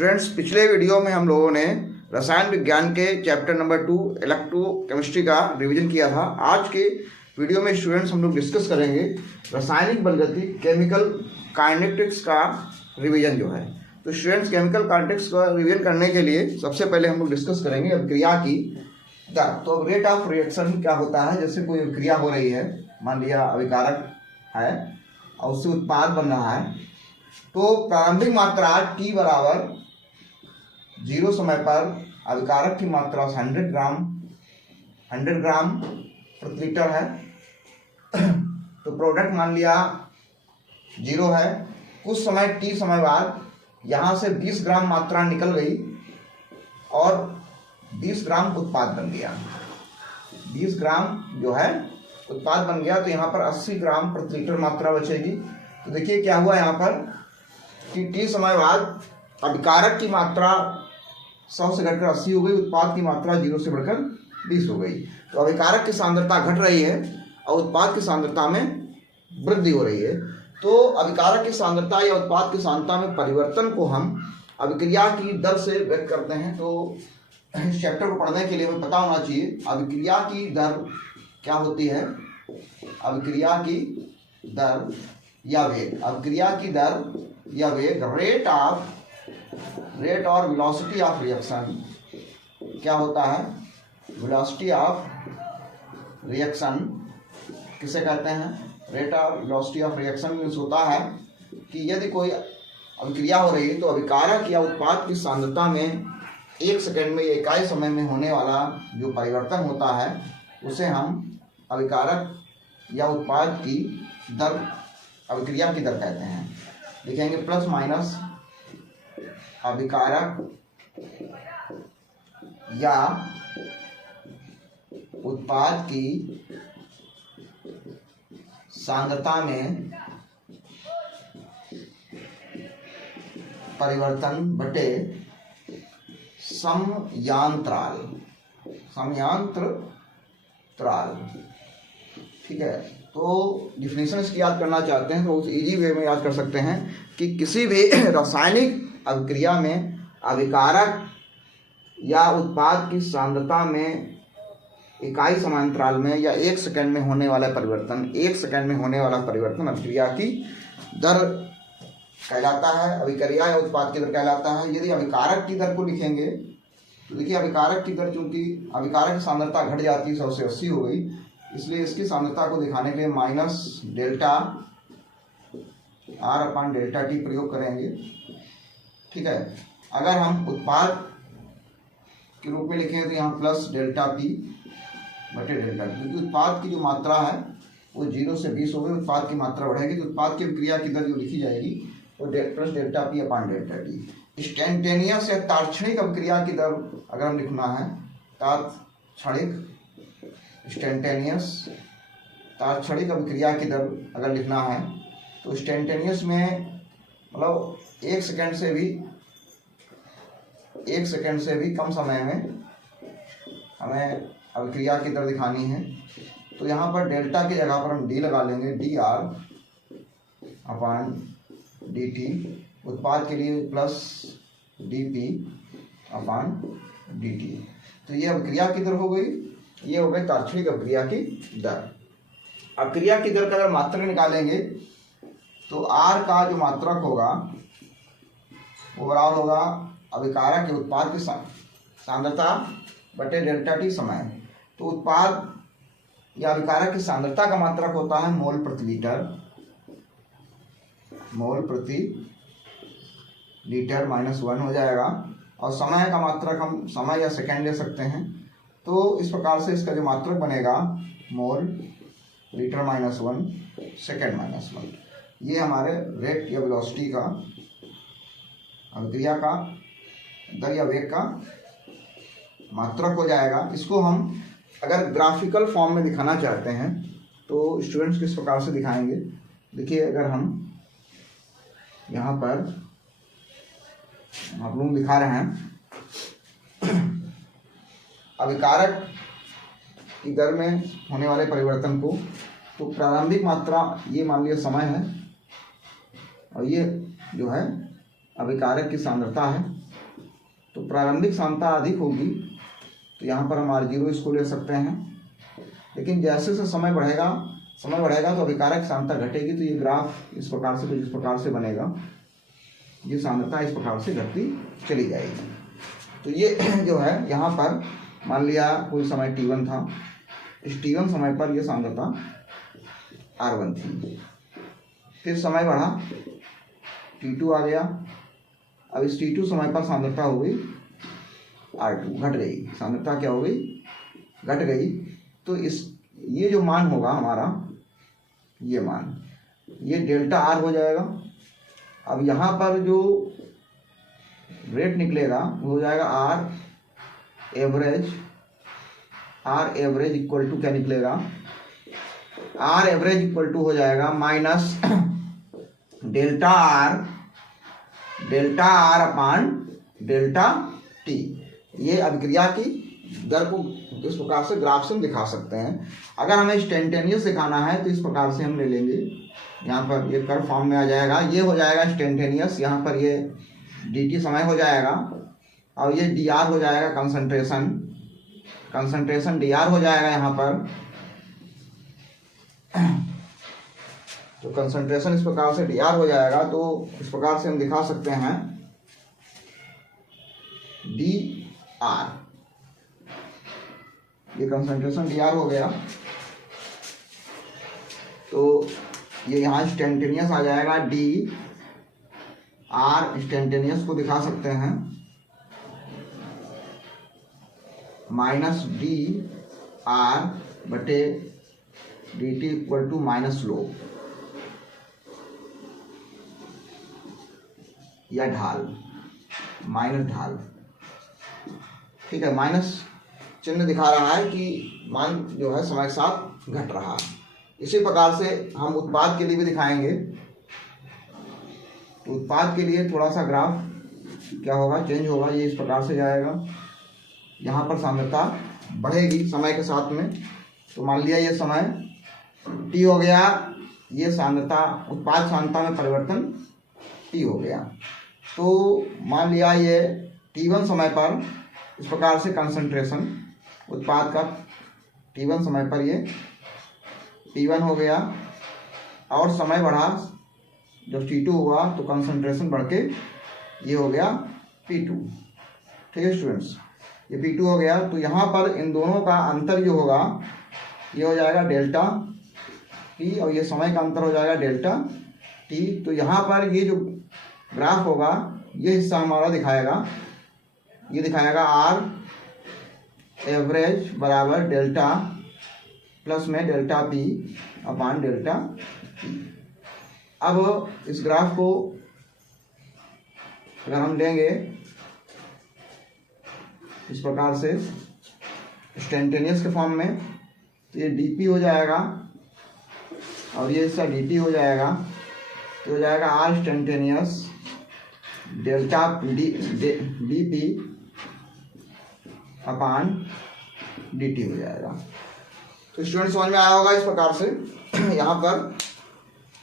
Students, पिछले video में हम लोगों ने रसायन विज्ञान के चैप्टर नंबर 2 इलेक्ट्रोकेमिस्ट्री का रिवीजन किया था। आज के वीडियो में स्टूडेंट्स हम लोग डिस्कस करेंगे रासायनिक बलगति केमिकल काइनेटिक्स का रिवीजन जो है। तो स्टूडेंट्स, केमिकल काइनेटिक्स का रिवीजन करने के लिए सबसे पहले हम लोग डिस्कस करेंगे अभिक्रिया की दर। तो अब रेट ऑफ रिएक्शन क्या होता है। जैसे कोई अभिक्रिया हो रही है, मान लिया अभिकारक है और उससे उत्पाद बन रहा है, तो प्रारंभिक मात्रा T बराबर 0 समय पर अभिकारक की मात्रा 100 ग्राम प्रति लीटर है। तो प्रोडक्ट मान लिया 0 है। कुछ समय T समय बाद यहाँ से 20 ग्राम मात्रा निकल गई और 20 ग्राम उत्पाद बन गया। 20 ग्राम जो है उत्पाद बन गया, तो यहाँ पर 80 ग्राम प्रति लीटर मात्रा बचेगी। तो देखिए क्या हुआ यहाँ पर कि T समय बाद अभिकारक की मात्रा 100 से घटकर 80 हो गई, उत्पाद की मात्रा 0 से बढ़कर 20 हो गई। तो अभिकारक की सांद्रता घट रही है और उत्पाद की सांद्रता में वृद्धि हो रही है। तो अभिकारक की सांद्रता या उत्पाद की सांद्रता में परिवर्तन को हम अभिक्रिया की दर से व्यक्त करते हैं। तो इस चैप्टर को पढ़ने के लिए हमें पता होना चाहिए अभिक्रिया की दर क्या होती है। अभिक्रिया की दर या वेग, अभिक्रिया की दर या वेग, रेट और वेलोसिटी ऑफ रिएक्शन क्या होता है। वेलोसिटी ऑफ रिएक्शन किसे कहते हैं। रेट और वेलोसिटी ऑफ रिएक्शन मीन्स होता है कि यदि कोई अभिक्रिया हो रही है तो अभिकारक या उत्पाद की सांद्रता में 1 सेकंड में या इकाई समय में होने वाला जो परिवर्तन होता है उसे हम अभिकारक या उत्पाद की दर, अभिक्रिया की दर कहते हैं। लिखेंगे प्लस माइनस अभिकारक या उत्पाद की सांद्रता में परिवर्तन बटे समयांतराल। ठीक है। तो डिफिनेशन इसकी याद करना चाहते हैं तो उस इजी वे में याद कर सकते हैं कि किसी भी रासायनिक अभिक्रिया में अभिकारक या उत्पाद की सांद्रता में इकाई समांतराल में या 1 सेकंड में होने वाला परिवर्तन, 1 सेकंड में होने वाला परिवर्तन अभिक्रिया की दर कहलाता है। अभिक्रिया या उत्पाद की दर कहलाता है। यदि अभिकारक की दर को लिखेंगे तो देखिए अभिकारक की दर, चूंकि अभिकारक की सांद्रता घट जाती है 100 से 80 हो गई, इसलिए इसकी सांद्रता को दिखाने के लिए minus delta R upon delta T प्रयोग करेंगे। ठीक है। अगर हम उत्पाद के रूप में लिखें तो यहाँ प्लस डेल्टा P बटे डेल्टा T, क्योंकि उत्पाद की जो मात्रा है वो 0 से 20 हो गई, उत्पाद की मात्रा बढ़ेगी तो उत्पाद की अभिक्रिया की दर जो लिखी जाएगी वो plus delta P upon delta T। Instantaneous या तात्क्षणिक अभिक्रिया की दर अगर हम लिखना है, तात्क्षणिक अभिक्रिया की दर अगर लिखना है तो इंस्टेंटेनियस में मतलब 1 सेकंड से भी कम समय में हमें अभिक्रिया की दर दिखानी है। तो यहाँ पर डेल्टा की जगह पर हम D लगा लेंगे, dr अपॉन dt। उत्पाद के लिए प्लस dp अपॉन dt। तो ये अभिक्रिया की दर हो गई, ये हो गई तात्क्षणिक अभिक्रिया की दर। अभिक्रिया की दर का अगर मात्रक निकालेंगे तो R का जो मात्रक होगा वो बराबर होगा अभिकारक के उत्पाद की सांद्रता बटे डेल्टा T समय। तो उत्पाद या अभिकारक की सांद्रता का मात्रक होता है मोल प्रति लीटर माइनस 1 हो जाएगा, और समय का मात्रक हम समय या सेकंड ले सकते हैं। तो इस प्रकार से इसका जो मात्रक बनेगा mole litre minus 1 second minus 1, ये हमारे रेट या वेलोसिटी का, अभिक्रिया का दर या वेग का मात्रक हो जाएगा। इसको हम अगर ग्राफिकल फॉर्म में दिखाना चाहते हैं तो स्टूडेंट्स किस प्रकार से दिखाएंगे। देखिए, अगर हम यहाँ पर आप लोग दिखा रहे हैं अभिकारक की दर में होने वाले परिवर्तन को, तो प्रारंभिक मात्रा ये मान लिया समय है और ये जो है अभिकारक की सांद्रता है। तो प्रारंभिक सांद्रता अधिक होगी, तो यहाँ पर हम R0 इसको ले सकते हैं। लेकिन जैसे जैसे समय बढ़ेगा तो अभिकारक सांद्रता घटेगी, तो ये ग्राफ इस प्रकार से कुछ इस प्रकार से बनेगा, ये सांद्रता इस प्रकार से घटती चली जाएगी। तो ये जो है यहाँ पर मान लिया कोई समय t1 था, इस t1 समय पर यह सांद्रता R1 थी। फिर समय बढ़ा, t2 आ गया। अब इस t2 समय पर सांद्रता हो गई R2, घट गई सांद्रता, क्या हो गई, घट गई। तो ये जो मान होगा हमारा, ये मान, ये डेल्टा R हो जाएगा। अब यहाँ पर जो रेट निकलेगा वो हो जाएगा R एवरेज इक्वल टू क्या निकलेगा, R एवरेज इक्वल टू हो जाएगा माइनस डेल्टा R अपान डेल्टा T। ये अभिक्रिया की दर को इस प्रकार से ग्राफ से हम दिखा सकते हैं। अगर हमें इंस्टेंटेनियस दिखाना है तो इस प्रकार से हम ले लेंगे, यहाँ पर ये कर्व फॉर्म में आ जाएगा, ये हो जाएगा इंस्टेंटेनियस, यहाँ पर ये dt समय हो जाएगा और ये dr हो जाएगा कंसंट्रेशन dr हो जाएगा यहाँ पर। तो कंसंट्रेशन इस प्रकार से dr हो जाएगा, तो इस प्रकार से हम दिखा सकते हैं dr, ये कंसंट्रेशन dr हो गया। तो ये यहाँ इंस्टेंटेनियस आ जाएगा, डी आर इंस्टेंटेनियस को दिखा सकते हैं माइनस डी आर बटे D T equal to minus लो या ढाल, माइनस ढाल। ठीक है, माइनस चिन्ह दिखा रहा है कि मान जो है समय के साथ घट रहा है। इसी प्रकार से हम उत्पाद के लिए भी दिखाएंगे। तो उत्पाद के लिए थोड़ा सा ग्राफ क्या होगा, चेंज होगा, ये इस प्रकार से जाएगा। यहाँ पर सांद्रता बढ़ेगी समय के साथ में। तो मान लिया ये समय t हो गया, ये सांद्रता, उत्पाद सांद्रता में परिवर्तन t हो गया। तो मान लिया ये t1 समय पर इस प्रकार से कंसंट्रेशन उत्पाद का t1 समय पर ये t1 हो गया, और समय बढ़ा, जब t2 हुआ तो कंसंट्रेशन बढ़ के ये हो गया p2। ठीक है स्टूडेंट्स, ये p2 हो गया। तो यहाँ पर इन दोनों का अंतर जो होगा ये हो जाएगा डेल्टा t, और ये समय का अंतर हो जाएगा डेल्टा t। तो यहाँ पर ये जो ग्राफ होगा ये हिस्सा हमारा दिखाएगा, ये दिखाएगा R एवरेज बराबर डेल्टा प्लस में डेल्टा P अपान डेल्टा T। अब इस ग्राफ को अगर हम लेंगे इस प्रकार से इंस्टेंटेनियस के फॉर्म में, तो ये dP हो जाएगा और ये इसका dt हो जाएगा। तो हो जाएगा R इंस्टेंटेनियस डेल्टा dP अपान dt हो जाएगा। तो स्टूडेंट समझ में आया होगा इस प्रकार से। यहाँ पर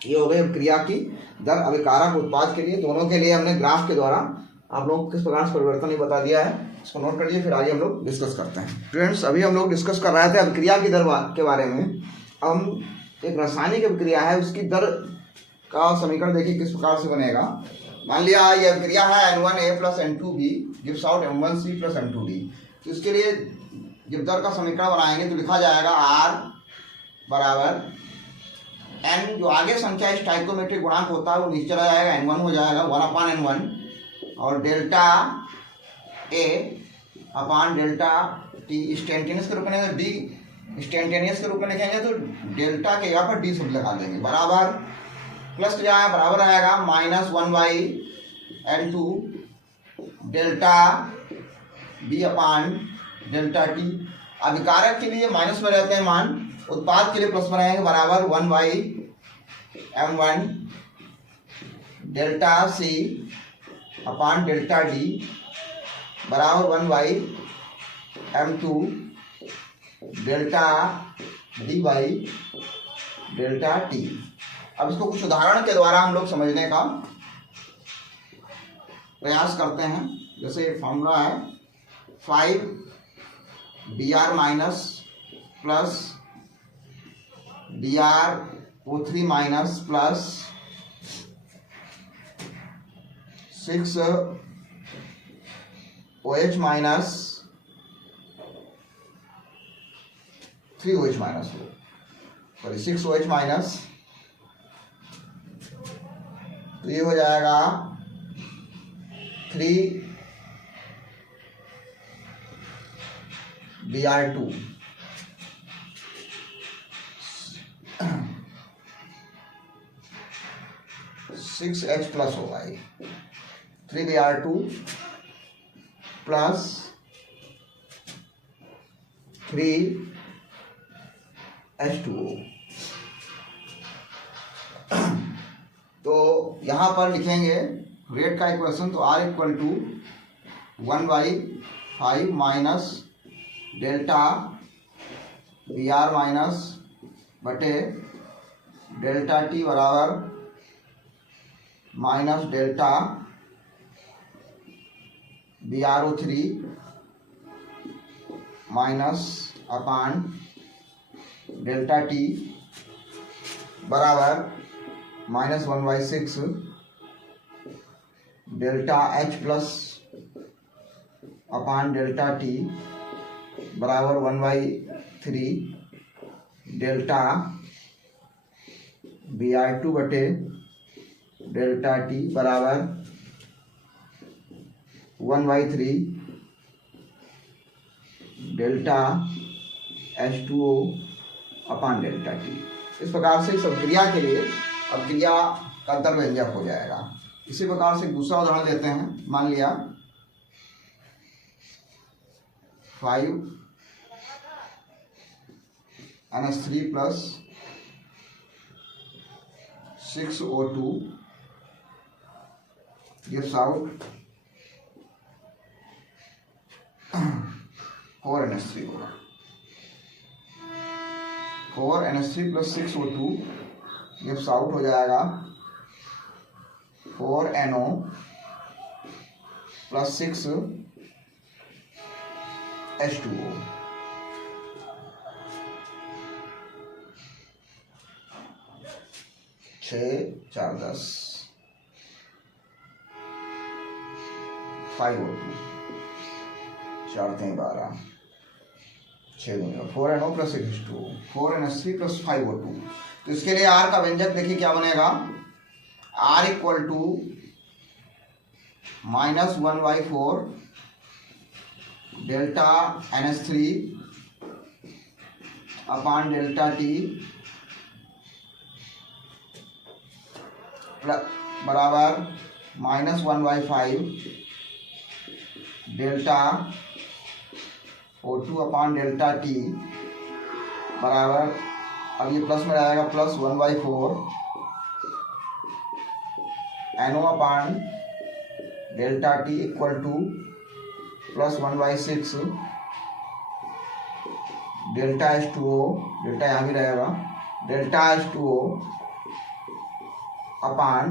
ये हो गई क्रिया की दर अभिकारक उत्पाद के लिए, दोनों के लिए हमने ग्राफ के द्वारा आप लोगों को किस प्रकार से परिवर्तन ही बता दिया है। इसको नोट कर लीजिए, फिर आगे हम लोग डिस्कस करते हैं। स्टूडेंट्स अभी हम लोग डिस्कस कर रहे थे अभिक्रिया की दर के बारे में। अब हम एक रासायनिक अभिक्रिया है उसकी दर का समीकरण देखिए किस प्रकार से बनेगा। मान लिया ये अभिक्रिया है N1A plus N2B gives out M1C plus M2D। तो इसके लिए जब दर का समीकरण बनाएंगे तो लिखा जाएगा R बराबर N, जो आगे संख्या स्टाइकोमेट्रिक गुणांक होता है वो नीचे चला जाएगा, N1 हो जाएगा 1/N1, और delta A upon delta T instantaneous के रूप में लिखेंगे, D इंस्टेंटेनियस के रूप में लिखेंगे तो डेल्टा के यहाँ पर D शब्द लगा देंगे, बराबर प्लस जो है बराबर आएगा माइनस 1/N2 डेल्टा B अपान डेल्टा T। अभिकारक के लिए माइनस में रहते हैं मान, उत्पाद के लिए प्लस बनाएंगे, बराबर 1/M1 डेल्टा C अपान डेल्टा D बराबर 1/M2 delta D by delta T। अब इसको कुछ उदाहरण के द्वारा हम लोग समझने का प्रयास करते हैं। जैसे फॉर्मूला है 5 Br minus plus BrO3 minus plus 6 OH minus 3 OH minus हो, सॉरी 6 OH माइनस, तो ये हो जाएगा 3 Br2 6H प्लस होगा ये 3 Br2 प्लस 3H2O। तो यहाँ पर लिखेंगे रेट का इक्वेशन, तो R equal to 1/5 minus delta Br minus बटे डेल्टा T बराबर minus delta BrO3 minus upon delta T बराबर -1/6 delta H plus upon delta T बराबर 1/3 डेल्टा Br2 बटे डेल्टा T बराबर 1/3 डेल्टा H2O अपान डेल्टा T। इस प्रकार से इस अभिक्रिया के लिए अभिक्रिया का दर व्यंजक हो जाएगा। इसी प्रकार से दूसरा उदाहरण लेते हैं। मान लिया 5NH3 plus 6O2 gives out 4NH3 होगा। 4NH3 plus 6O2 gives out हो जाएगा 4NO प्लस 6H2O। छः 4 10 5O2 4 3 12 6 4NO plus 6H2O 4NH3 plus 5O2। तो इसके लिए R का व्यंजक देखिए क्या बनेगा। R equal to -1/4 delta NH3 upon delta T बराबर -1/5 डेल्टा O2 अपान डेल्टा T बराबर, अब ये प्लस में रहेगा प्लस 1/4 NO अपान delta T equal two plus 1/6 delta H2O, delta यहाँ भी रहेगा, डेल्टा H2O अपान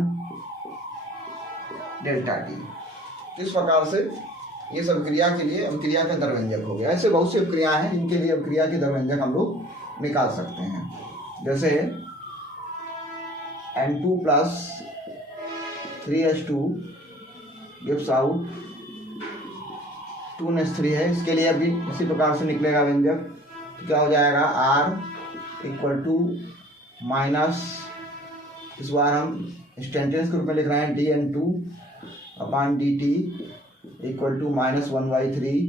डेल्टा T। इस प्रकार से ये सब क्रिया के लिए अभिक्रिया का दर व्यंजक हो गया। ऐसे बहुत सी अभिक्रियाएं हैं जिनके लिए अभिक्रिया के दर व्यंजक हम लोग निकाल सकते हैं। जैसे N2 plus 3H2 gives out 2NH3 है। इसके लिए अभी इसी प्रकार से निकलेगा व्यंजक। तो क्या हो जाएगा R इक्वल टू माइनस, इस बार हम स्टेंटेंस के रूप में लिख रहे हैं dN2 upon dt equal to -1/3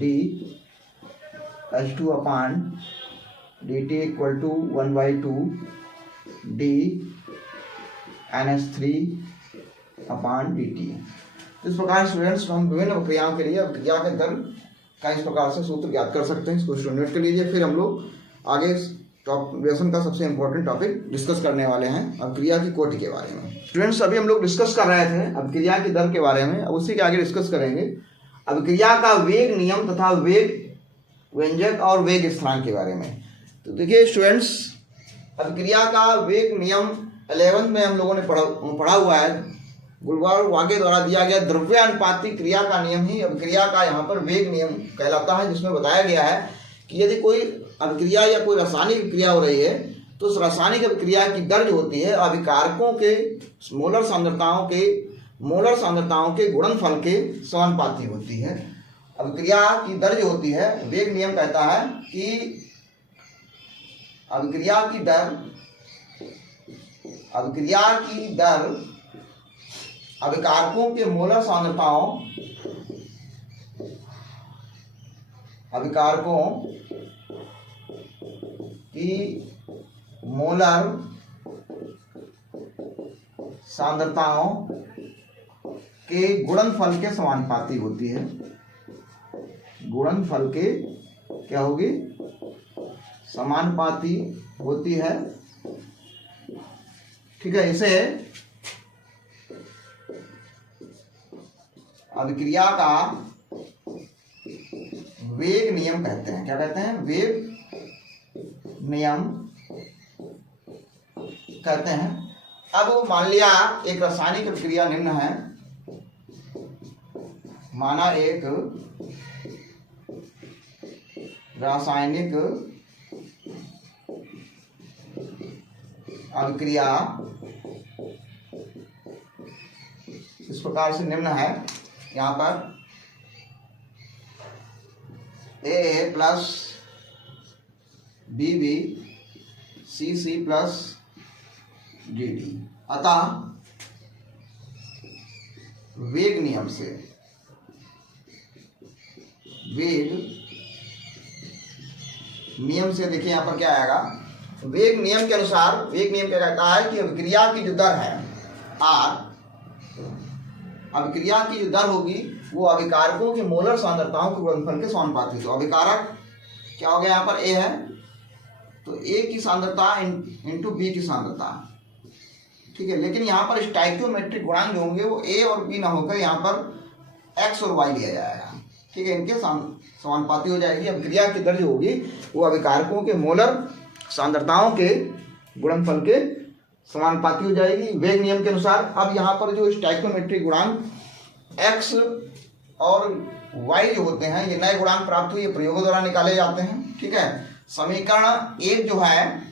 dH2 upon dt equal to 1/2 dNH3 upon dt। इस प्रकार स्टूडेंट्स हम विभिन्न अभिक्रियाओं के लिए अभिक्रिया के दर का इस प्रकार से सूत्र ज्ञात कर सकते हैं। इसको स्टूडेंट के लीजिए। फिर हम लोग आगे लेसन का सबसे इंपॉर्टेंट टॉपिक डिस्कस करने वाले हैं अभिक्रिया की कोटि के बारे में। स्टूडेंट्स अभी हम लोग डिस्कस कर रहे थे अभिक्रिया की दर के बारे में, अब उसी के आगे डिस्कस करेंगे अभिक्रिया का वेग नियम तथा वेग व्यंजक और वेग स्थिरांक के बारे में। तो देखिए स्टूडेंट्स, अभिक्रिया का वेग नियम 11th में हम लोगों ने पढ़ा हुआ है। वागे द्वारा दिया गया द्रव्यानुपाती क्रिया का नियम ही अभिक्रिया का यहाँ पर वेग नियम कहलाता है, जिसमें बताया गया है कि यदि कोई अभिक्रिया या कोई रासायनिक क्रिया हो रही है तो उस रासायनिक अभिक्रिया की दर जो होती है अभिकारकों के मोलर सांद्रताओं के गुणनफल के समानुपाती होती है। अभिक्रिया की दर जो होती है, वेग नियम कहता है कि अभिक्रिया की दर अभिकारकों के मोलर सांद्रताओं की मोलर सांद्रताओं के गुणनफल के समानुपाती होती है। गुणनफल के क्या होगी? समानुपाती होती है। ठीक है, इसे अभिक्रिया का वेग नियम कहते हैं। क्या कहते हैं? वेग नियम कहते हैं। अब मान लिया एक रासायनिक अभिक्रिया निम्न है, माना एक रासायनिक अभिक्रिया इस प्रकार से निम्न है। यहाँ पर A plus B C plus D. अतः वेग नियम से देखिए यहाँ पर क्या आएगा। वेग नियम के अनुसार वेग नियम क्या कहता है कि अभिक्रिया की जो दर है आर, अभिक्रिया की जो दर होगी वो अभिकारकों के मोलर सांद्रताओं के गुणनफल के समानुपाती। तो अभिकारक क्या हो गया यहाँ पर? ए है, तो ए की सांद्रता इंटू बी की सांद्रता। ठीक है, लेकिन यहाँ पर स्टाइकियोमेट्रिक गुणांक जो होंगे वो ए और बी ना होकर यहाँ पर एक्स और वाई लिया जाएगा। ठीक है, इनके समानुपाती हो जाएगी। अभिक्रिया की दर जो होगी वो अभिकारकों के मोलर सांद्रताओं के गुणनफल के समानुपाती हो जाएगी वेग नियम के अनुसार। अब यहाँ पर जो स्टाइकियोमेट्रिक गुणांक एक्स और वाई जो होते हैं, ये नए गुणांक प्राप्त हुए, ये प्रयोगों द्वारा निकाले जाते हैं। ठीक है, समीकरण एक जो है,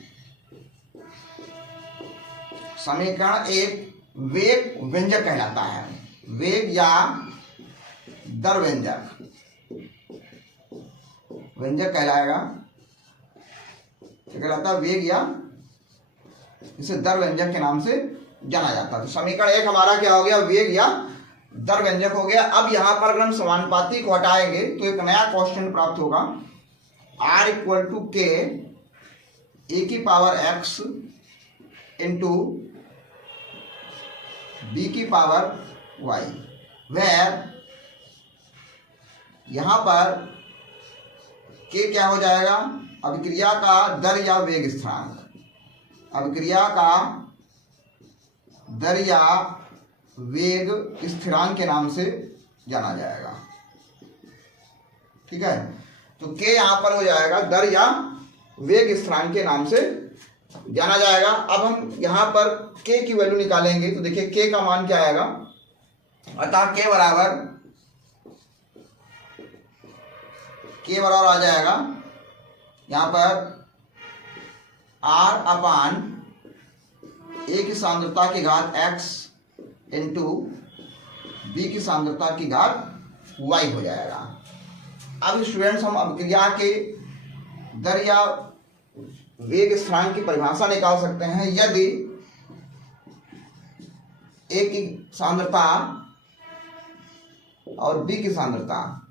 समीकरण एक वेग व्यंजक कहलाता है। वेग या दर व्यंजक कहलाएगा। कहलाता है वेग या इसे दर व्यंजक के नाम से जाना जाता है। तो समीकरण एक हमारा क्या हो गया? वेग या दर व्यंजक हो गया। अब यहाँ पर अगर हम समानुपाती को हटाएंगे तो एक नया क्वेश्चन प्राप्त होगा। R इक्वल टू के ए की पावर एक्स इंटू बी की पावर वाई, वेर यहाँ पर के क्या हो जाएगा? अभिक्रिया का दर या वेग स्थिरांक। अभिक्रिया का दर या वेग स्थिरांक के नाम से जाना जाएगा। ठीक है, तो के यहाँ पर हो जाएगा दर या वेग स्थिरांक के नाम से जाना जाएगा। अब हम यहाँ पर के की वैल्यू निकालेंगे तो देखिए के का मान क्या आएगा। अतः के बराबर आ जाएगा यहाँ पर आर अपान ए की सांद्रता की घात एक्स इंटू बी की सांद्रता की घात वाई हो जाएगा। अब स्टूडेंट्स, हम अभिक्रिया के दर या वेग स्थिरांक की परिभाषा निकाल सकते हैं। यदि ए की सांद्रता और बी की सांद्रता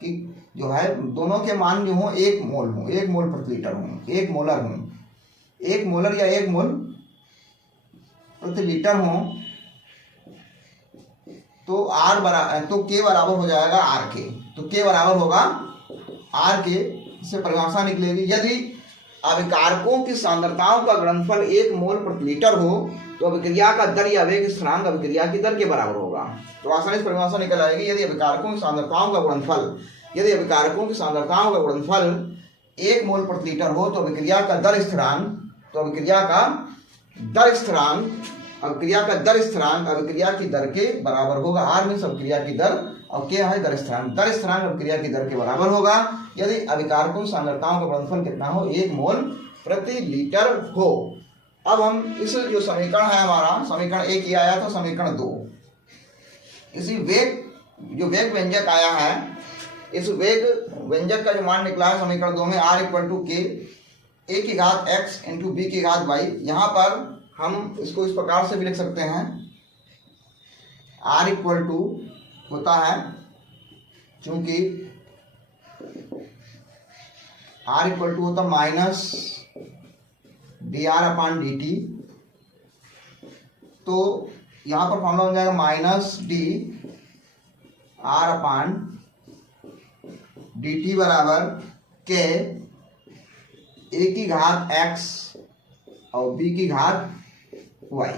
की जो है दोनों के मान जो हो एक मोल प्रति लीटर हो, एक मोलर या एक मोल प्रति लीटर हो, तो के बराबर हो जाएगा आर के। तो के बराबर होगा आर के से परिभाषा निकलेगी। यदि अभिकारकों की सांद्रताओं का गुणनफल एक मोल प्रति लीटर हो तो अभिक्रिया का दर या वेग स्थिरांक अभिक्रिया की दर के बराबर होगा। तो आसानी से परिभाषा निकल आएगी। यदि अभिकारकों की सांद्रताओं का गुणनफल एक मोल प्रति लीटर हो तो अभिक्रिया का दर स्थिरांक अभिक्रिया का दर स्थिरांक अभिक्रिया की दर के बराबर होगा। आर मीन्स अभिक्रिया की दर और क्या है दर स्थिरांक। दर स्थिरांक अभिक्रिया की दर के बराबर होगा यदि अभिकारकों सांद्रताओं का गुणनफल कितना हो, 1 मोल प्रति लीटर हो। अब हम इस जो समीकरण है हमारा, समीकरण 1 ये आया था, समीकरण 2, इसी वेग जो वेग व्यंजक आया है, इस वेग व्यंजक का जो मान निकला है समीकरण 2 में r इक्वल टू के ए की घात x इंटू बी की घात y, यहाँ पर हम इसको इस प्रकार से भी लिख सकते हैं, r इक्वल टू होता है, चूंकि r इक्वल टू होता माइनस डी आर अपान डी टी, तो यहाँ पर फॉर्मूला बन जाएगा माइनस डी आर अपान डी टी बराबर के ए की घात x और b की घात y।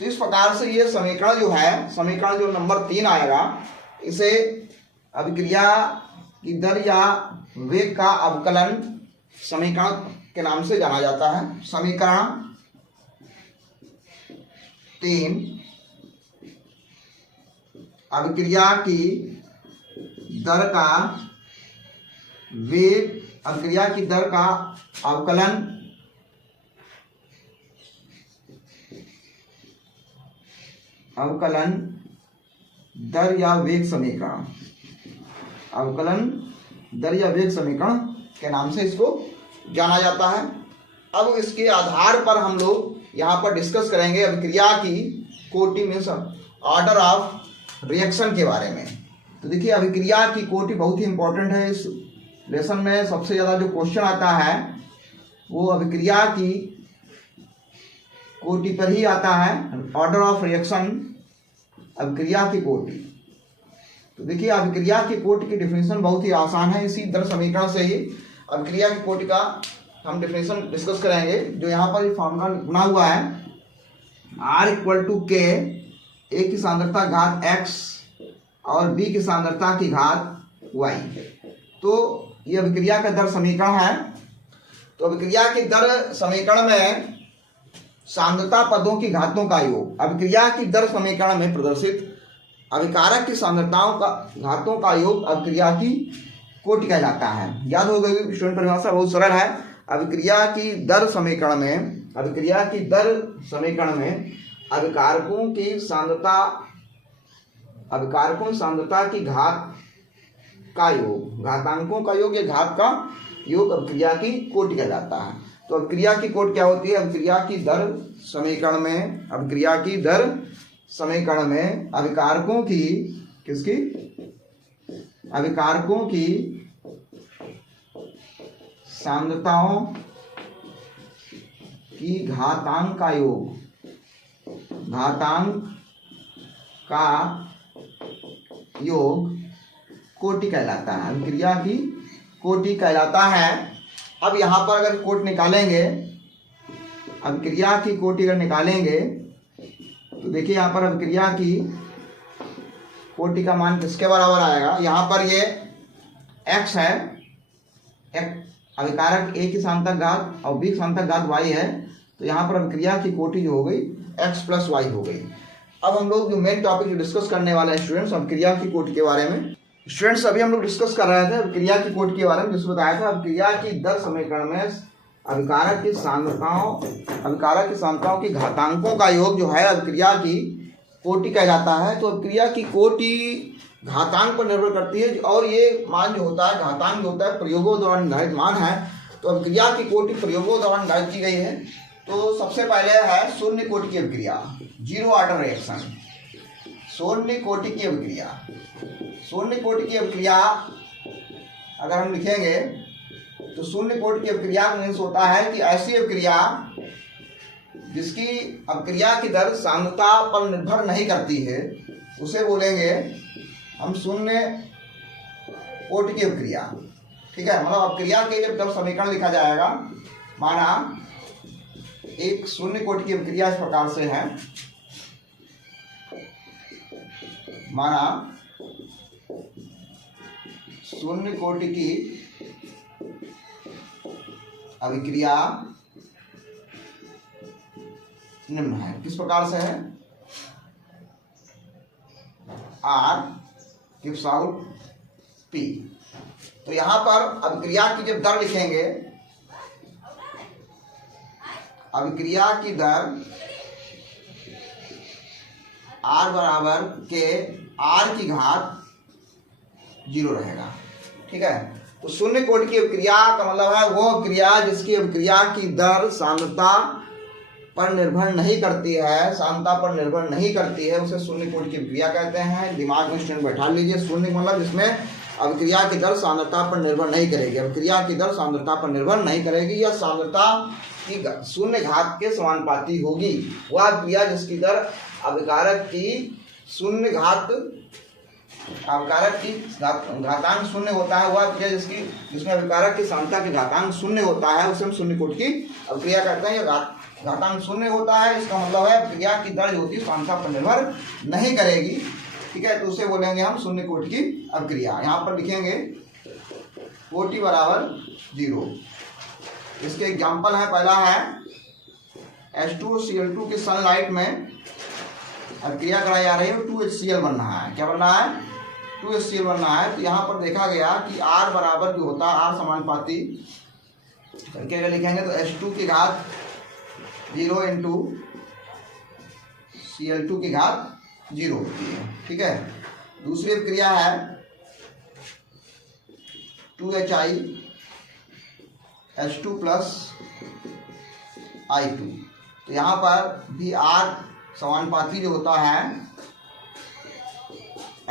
तो इस प्रकार से ये समीकरण जो है, समीकरण जो नंबर 3 आएगा, इसे अभिक्रिया की दर या वेग का अवकलन समीकरण के नाम से जाना जाता है। समीकरण 3 अभिक्रिया की दर का वेग, अभिक्रिया की दर का अवकलन दर या वेग समीकरण, अवकलन दर या वेग समीकरण के नाम से इसको जाना जाता है। अब इसके आधार पर हम लोग यहाँ पर डिस्कस करेंगे अभिक्रिया की कोटि मीन्स ऑर्डर ऑफ रिएक्शन के बारे में। तो देखिए अभिक्रिया की कोटि बहुत ही इंपॉर्टेंट है। इस लेसन में सबसे ज़्यादा जो क्वेश्चन आता है वो अभिक्रिया की कोटि पर ही आता है, ऑर्डर ऑफ रिएक्शन, अभिक्रिया की कोटि। तो देखिए अभिक्रिया की कोटि की डेफिनेशन बहुत ही आसान है, इसी दर समीकरण से ही अभिक्रिया की कोटि का हम डेफिनेशन डिस्कस करेंगे। जो यहाँ पर फॉर्मूला बना हुआ है, R इक्वल टू के ए की सांद्रता घात x और b की सांद्रता की घात y। तो ये अभिक्रिया का दर समीकरण है। तो अभिक्रिया की दर समीकरण में सांद्रता पदों की घातों का योग, अभिक्रिया की दर समीकरण में प्रदर्शित अभिकारक की सांद्रताओं का घातों का योग अभिक्रिया की कोटि कहलाता है। याद हो गई स्टूडेंट, परिभाषा बहुत सरल है। अभिक्रिया की दर समीकरण में, अभिक्रिया की दर समीकरण में अभिकारकों की सांद्रता, अभिकारकों सांद्रता की घात का योग, घातांकों का योग या घात का योग अभिक्रिया की कोटि कहलाता है। तो अभिक्रिया की कोटि क्या होती है? अभिक्रिया की दर समीकरण में, अभिक्रिया की दर समीकरण में अभिकारकों की, किसकी? अभिकारकों की सांद्रताओं की घातांक का योग, घातांक का योग कोटि कहलाता है, अभिक्रिया की कोटि कहलाता है। अब यहाँ पर अगर कोटि निकालेंगे, अभिक्रिया की कोटि अगर निकालेंगे तो देखिए यहाँ पर अभिक्रिया की कोटि का मान किसके बराबर आएगा? यहाँ पर ये x है, अभिकारक a की सांतक घात और b की सांतक घात y है। तो यहाँ पर अभिक्रिया की कोटि जो हो गई x प्लस y हो गई। अब हम लोग जो मेन टॉपिक जो डिस्कस करने वाले हैं स्टूडेंट्स, अभिक्रिया की कोटि के बारे में। स्टूडेंट्स अभी हम लोग डिस्कस कर रहे थे अभिक्रिया की कोटि के बारे में, जिसमें बताया था अभिक्रिया की दर समीकरण में अभिकारक की सांद्रताओं, अभिकारक की सांद्रताओं की घातांकों का योग जो है अभिक्रिया की कोटि कहलाता है। तो अभिक्रिया की कोटि घातांक पर निर्भर करती है और ये मान जो होता है, घातांक जो होता है, प्रयोगों द्वारा निर्धारित मान है। तो अभिक्रिया की कोटि प्रयोगों द्वारा निर्धारित की गई है। तो सबसे पहले है शून्य कोटि की अभिक्रिया, जीरो ऑर्डर रिएक्शन, शून्य कोटि की अभिक्रिया। शून्य कोटि की अभिक्रिया अगर हम लिखेंगे तो शून्य कोटि की अभिक्रिया का मीन्स होता है कि ऐसी अभिक्रिया जिसकी अभिक्रिया की दर सांद्रता पर निर्भर नहीं करती है, उसे बोलेंगे हम शून्य कोटि की अभिक्रिया। ठीक है, मतलब अभिक्रिया के जब समीकरण लिखा जाएगा, माना एक शून्य कोटि की अभिक्रिया इस प्रकार से है, माना शून्य कोटि की अभिक्रिया निम्न है। किस प्रकार से है? R gives out P। तो यहां पर अभिक्रिया की जब दर लिखेंगे, अभिक्रिया की दर R बराबर के R की घात 0 रहेगा। ठीक है, तो शून्य कोटि की अभिक्रिया का मतलब है वो अभिक्रिया जिसकी अभिक्रिया की दर सांद्रता पर निर्भर नहीं करती है, सांद्रता पर निर्भर नहीं करती है, उसे शून्य कोटि की अभिक्रिया कहते हैं। दिमाग में स्टूडेंट बैठा लीजिए, शून्य मतलब जिसमें अभिक्रिया की दर सांद्रता पर निर्भर नहीं करेगी, अभिक्रिया की दर सांद्रता पर निर्भर नहीं करेगी या सांद्रता की शून्य घात के समानुपाती होगी। वह अभिक्रिया जिसकी दर अभिकारक की शून्य घात, अभिकारक की घातांक शून्य होता है, वह अभिक्रिया जिसमें अभिकारक की सांद्रता के घातांक शून्य होता है उसे हम शून्य कोटि की अभिक्रिया कहते हैं। या घातांक शून्य होता है, इसका मतलब है अभिक्रिया की दर जो होती है सांद्रता पर निर्भर नहीं करेगी। ठीक है, तो उसे बोलेंगे हम शून्य कोटि की अभिक्रिया। यहाँ पर लिखेंगे कोटि बराबर 0। इसके एग्जाम्पल है, पहला है H2Cl2 की सनलाइट में अभिक्रिया कराई जा रही है, 2HCl बनना है। क्या बनना है? 2HCl बनना है। तो यहाँ पर देखा गया कि R बराबर जो होता है, R समानुपाती करके अगर लिखेंगे तो H2 की घात 0 इंटू Cl2 की घात 0 होती है। ठीक है, दूसरी अभिक्रिया है 2HI H2 प्लस I2। तो यहाँ पर भी R समानुपाती जो होता है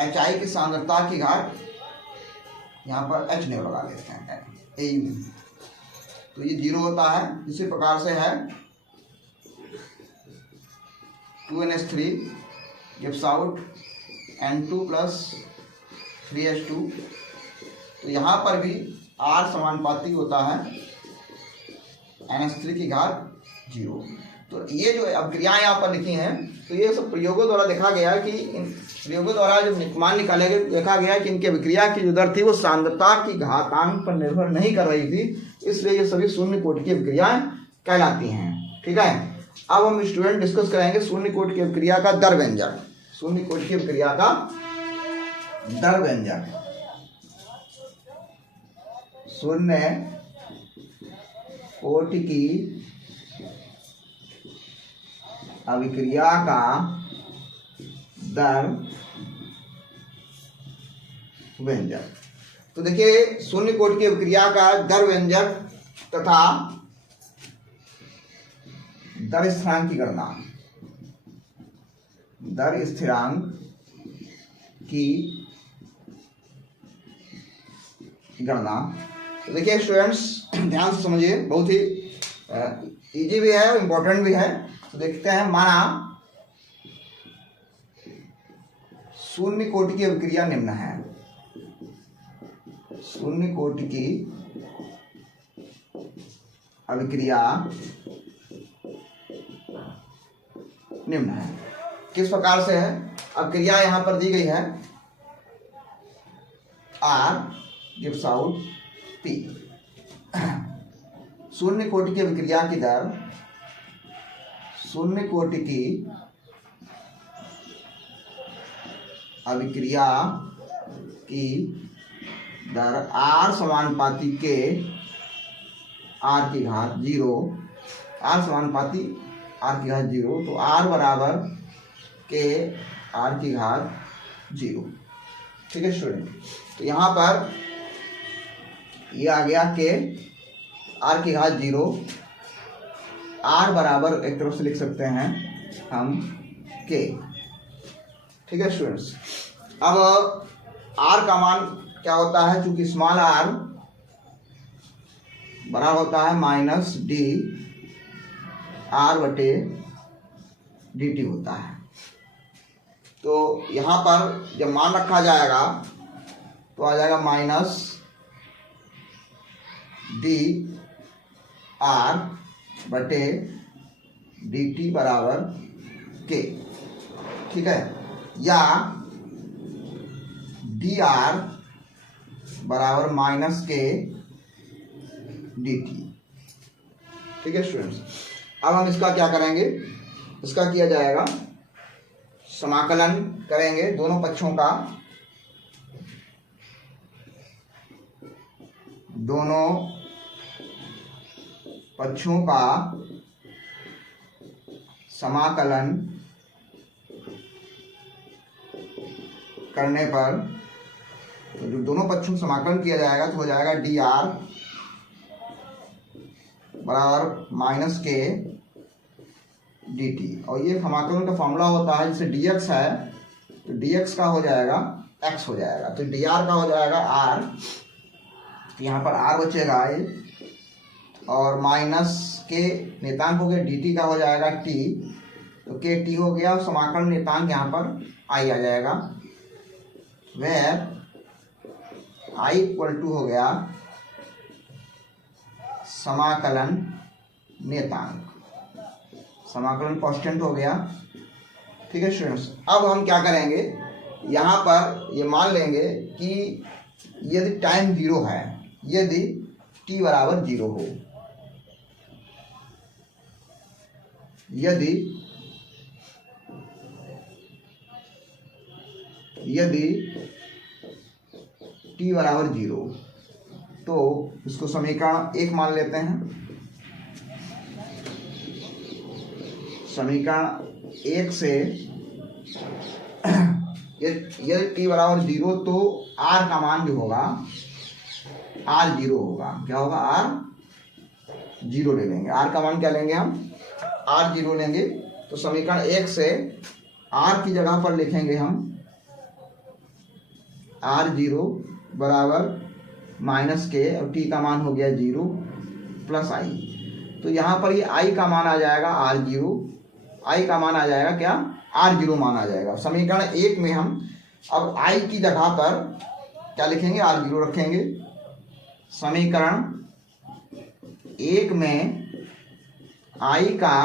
HI की सांद्रता की घात, यहाँ पर H नहीं लगा लेते हैं AU, तो ये 0 होता है। इसी प्रकार से है 2NH3 gives out N2 plus 3H2। तो यहाँ पर भी R समानुपाती होता है NH3 की घात 0। तो ये जो अभिक्रियाएं यहाँ पर लिखी हैं, तो ये सब प्रयोगों द्वारा देखा गया कि इन प्रयोगों द्वारा जो मान निकाले गए, देखा गया कि इनकी अभिक्रिया की जो दर थी वो सांद्रता की घातांक पर निर्भर नहीं कर रही थी, इसलिए ये सभी शून्य कोटि की अभिक्रियाएं कहलाती हैं। ठीक है, अब हम स्टूडेंट डिस्कस करेंगे शून्य कोटि की अभिक्रिया का दर व्यंजक। शून्य कोटि की अभिक्रिया का दर व्यंजक, शून्य कोटि की अभिक्रिया का दर व्यंजक। तो देखिए, शून्य कोटि की अभिक्रिया का दर व्यंजक तथा दर स्थिरांक की गणना, दर स्थिरांक की गणना। तो देखिए स्टूडेंट्स, ध्यान से समझिए, बहुत ही इजी भी है और इम्पोर्टेंट भी है। तो देखते हैं, माना शून्य कोटि की अभिक्रिया निम्न है, शून्य कोटि की अभिक्रिया निम्न है। किस प्रकार से है? अभिक्रिया यहां पर दी गई है, R gives out P। शून्य कोटि की अभिक्रिया की दर, शून्य कोटि की अभिक्रिया की दर R समानुपाती के R की घात 0, R समानुपाती R की घात 0, तो R बराबर के R की घात 0। ठीक है स्टूडेंट, तो यहाँ पर ये आ गया के R की घात 0, R बराबर एक तरफ से लिख सकते हैं हम के। ठीक है स्टूडेंट्स, अब R का मान क्या होता है? चूंकि स्मॉल r बड़ा होता है माइनस डी R बटे dt होता है। तो यहाँ पर जब मान रखा जाएगा तो आ जाएगा माइनस डी R बटे dt बराबर के। ठीक है, या डी R बराबर माइनस के dt। ठीक है स्टूडेंट्स, अब हम इसका क्या करेंगे? इसका किया जाएगा, समाकलन करेंगे दोनों पक्षों का, दोनों पक्षों का समाकलन करने पर, तो जो दोनों पक्षों का समाकलन किया जाएगा तो हो जाएगा dr बराबर माइनस के dt। और ये समाकलन का फॉर्मूला होता है, जैसे dx है तो dx का हो जाएगा x हो जाएगा, तो dr का हो जाएगा r, यहाँ पर r बचेगा ये, और माइनस के नियतांक हो गया, dt का हो जाएगा t, तो के टी हो गया, और समाकलन नियतांक यहाँ पर i आ जाएगा, वेर i इक्वल टू हो गया समाकलन नियतांक, समाकलन कांस्टेंट हो गया। ठीक है स्टूडेंट्स, अब हम क्या करेंगे, यहाँ पर ये मान लेंगे कि यदि टाइम 0 है, यदि t बराबर 0 हो, यदि t बराबर 0, तो इसको समीकरण 1 मान लेते हैं। समीकरण 1 से यदि t बराबर 0 तो r का मान जो होगा r 0 होगा, क्या होगा, r 0 ले लेंगे, r का मान क्या लेंगे हम, r 0 लेंगे। तो समीकरण 1 से r की जगह पर लिखेंगे हम r0 बराबर माइनस के, और t का मान हो गया 0 प्लस i, तो यहाँ पर ये i का मान आ जाएगा r0, i का मान आ जाएगा क्या, r0 मान आ जाएगा। समीकरण 1 में हम अब i की जगह पर क्या लिखेंगे, r0 रखेंगे। समीकरण 1 में i का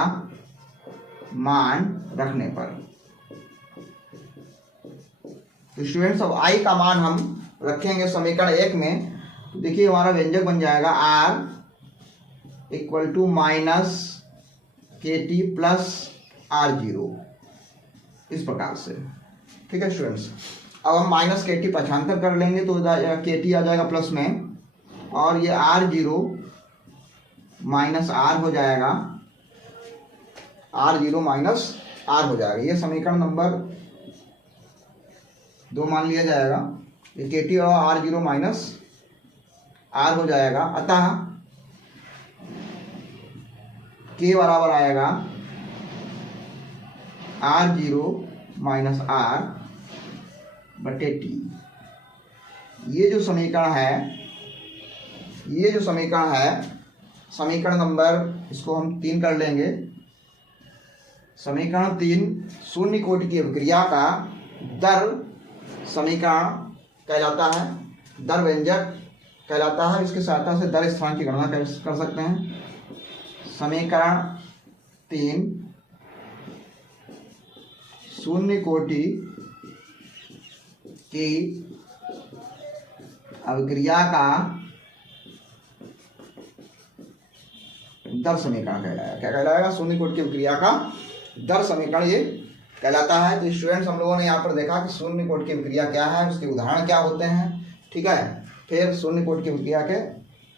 मान रखने पर, तो स्टूडेंट्स अब i का मान हम रखेंगे समीकरण 1 में, तो देखिए हमारा व्यंजक बन जाएगा r equal to minus K T plus r0, इस प्रकार से। ठीक है स्टूडेंट्स, अब हम माइनस के टी पक्षांतर कर लेंगे तो के टी आ जाएगा प्लस में, और ये r0 माइनस r हो जाएगा, r0 माइनस r हो जाएगा, ये समीकरण नंबर 2 मान लिया जाएगा। ये के टी और r0 माइनस r हो जाएगा, अतः k बराबर आएगा r0 माइनस r बटे t। ये जो समीकरण है, समीकरण नंबर, इसको हम 3 कर लेंगे। समीकरण 3 शून्य कोटि की अभिक्रिया का दर समीकरण कहलाता है, दर व्यंजक कहलाता है। इसकी सहायता से दर स्थान की गणना कर सकते हैं। समीकरण 3 शून्य कोटि की अभिक्रिया का दर समीकरण कहलाएगा। क्या कहलाएगा? शून्य कोटि की अभिक्रिया का दर समीकरण ये कहलाता है। तो स्टूडेंट्स, हम लोगों ने यहाँ पर देखा कि शून्य कोटि की अभिक्रिया क्या है, उसके उदाहरण क्या होते हैं, ठीक है। फिर शून्य कोटि की अभिक्रिया के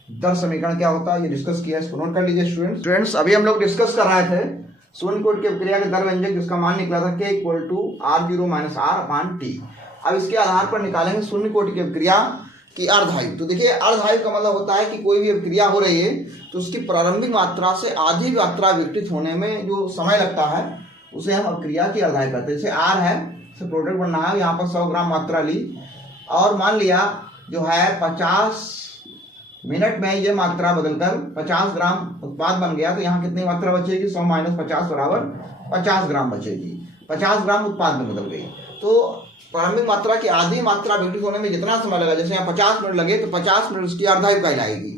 दर समीकरण क्या होता है ये डिस्कस किया, इसको नोट कर लीजिए स्टूडेंट्स। अभी हम लोग डिस्कस कर रहे थे शून्य कोटि की अभिक्रिया के दर व्यंजक जिसका मान निकला था k equal to r0 minus r upon T. अब इसके आधार पर निकालेंगे शून्य कोटि की अभिक्रिया की अर्धायु। तो देखिए, अर्धायु का मतलब होता है कि कोई भी अभिक्रिया हो रही है तो उसकी प्रारंभिक मात्रा से आधी मात्रा विघटित होने में जो समय लगता है उसे हम अभिक्रिया की अर्धायु कहते हैं। जैसे r है, से प्रोडक्ट बनना है, यहाँ पर 100 ग्राम मात्रा ली और मान लिया जो है 50 मिनट में ये मात्रा बदलकर 50 ग्राम उत्पाद बन गया, तो यहाँ कितनी मात्रा बचेगी? 100 माइनस 50 बराबर 50 ग्राम बचेगी। 50 ग्राम उत्पाद में बदल गई। तो प्रारंभिक मात्रा की आधी मात्रा विघटित होने में जितना समय लगा, जैसे यहाँ 50 मिनट लगे, तो 50 मिनट उसकी अर्धायु कहलाएगी।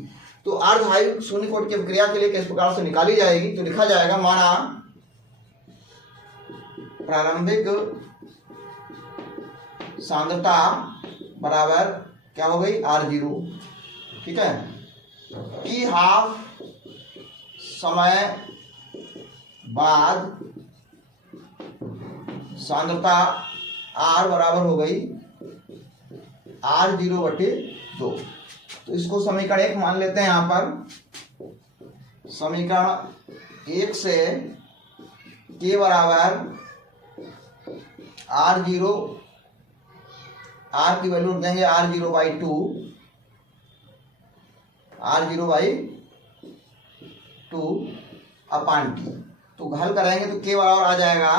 तो अर्धायु शून्य कोटि की अभिक्रिया के लिए किस प्रकार से निकाली जाएगी? तो लिखा जाएगा, माना प्रारंभिक सांद्रता बराबर क्या हो गई? r0, ठीक है। t हाफ समय बाद सांद्रता R बराबर हो गई R0/2। तो इसको समीकरण 1 मान लेते हैं। यहाँ पर समीकरण 1 से K बराबर R0, R की वैल्यू देंगे R0/2, R0/2 अपान T। तो हल करेंगे तो K बराबर आ जाएगा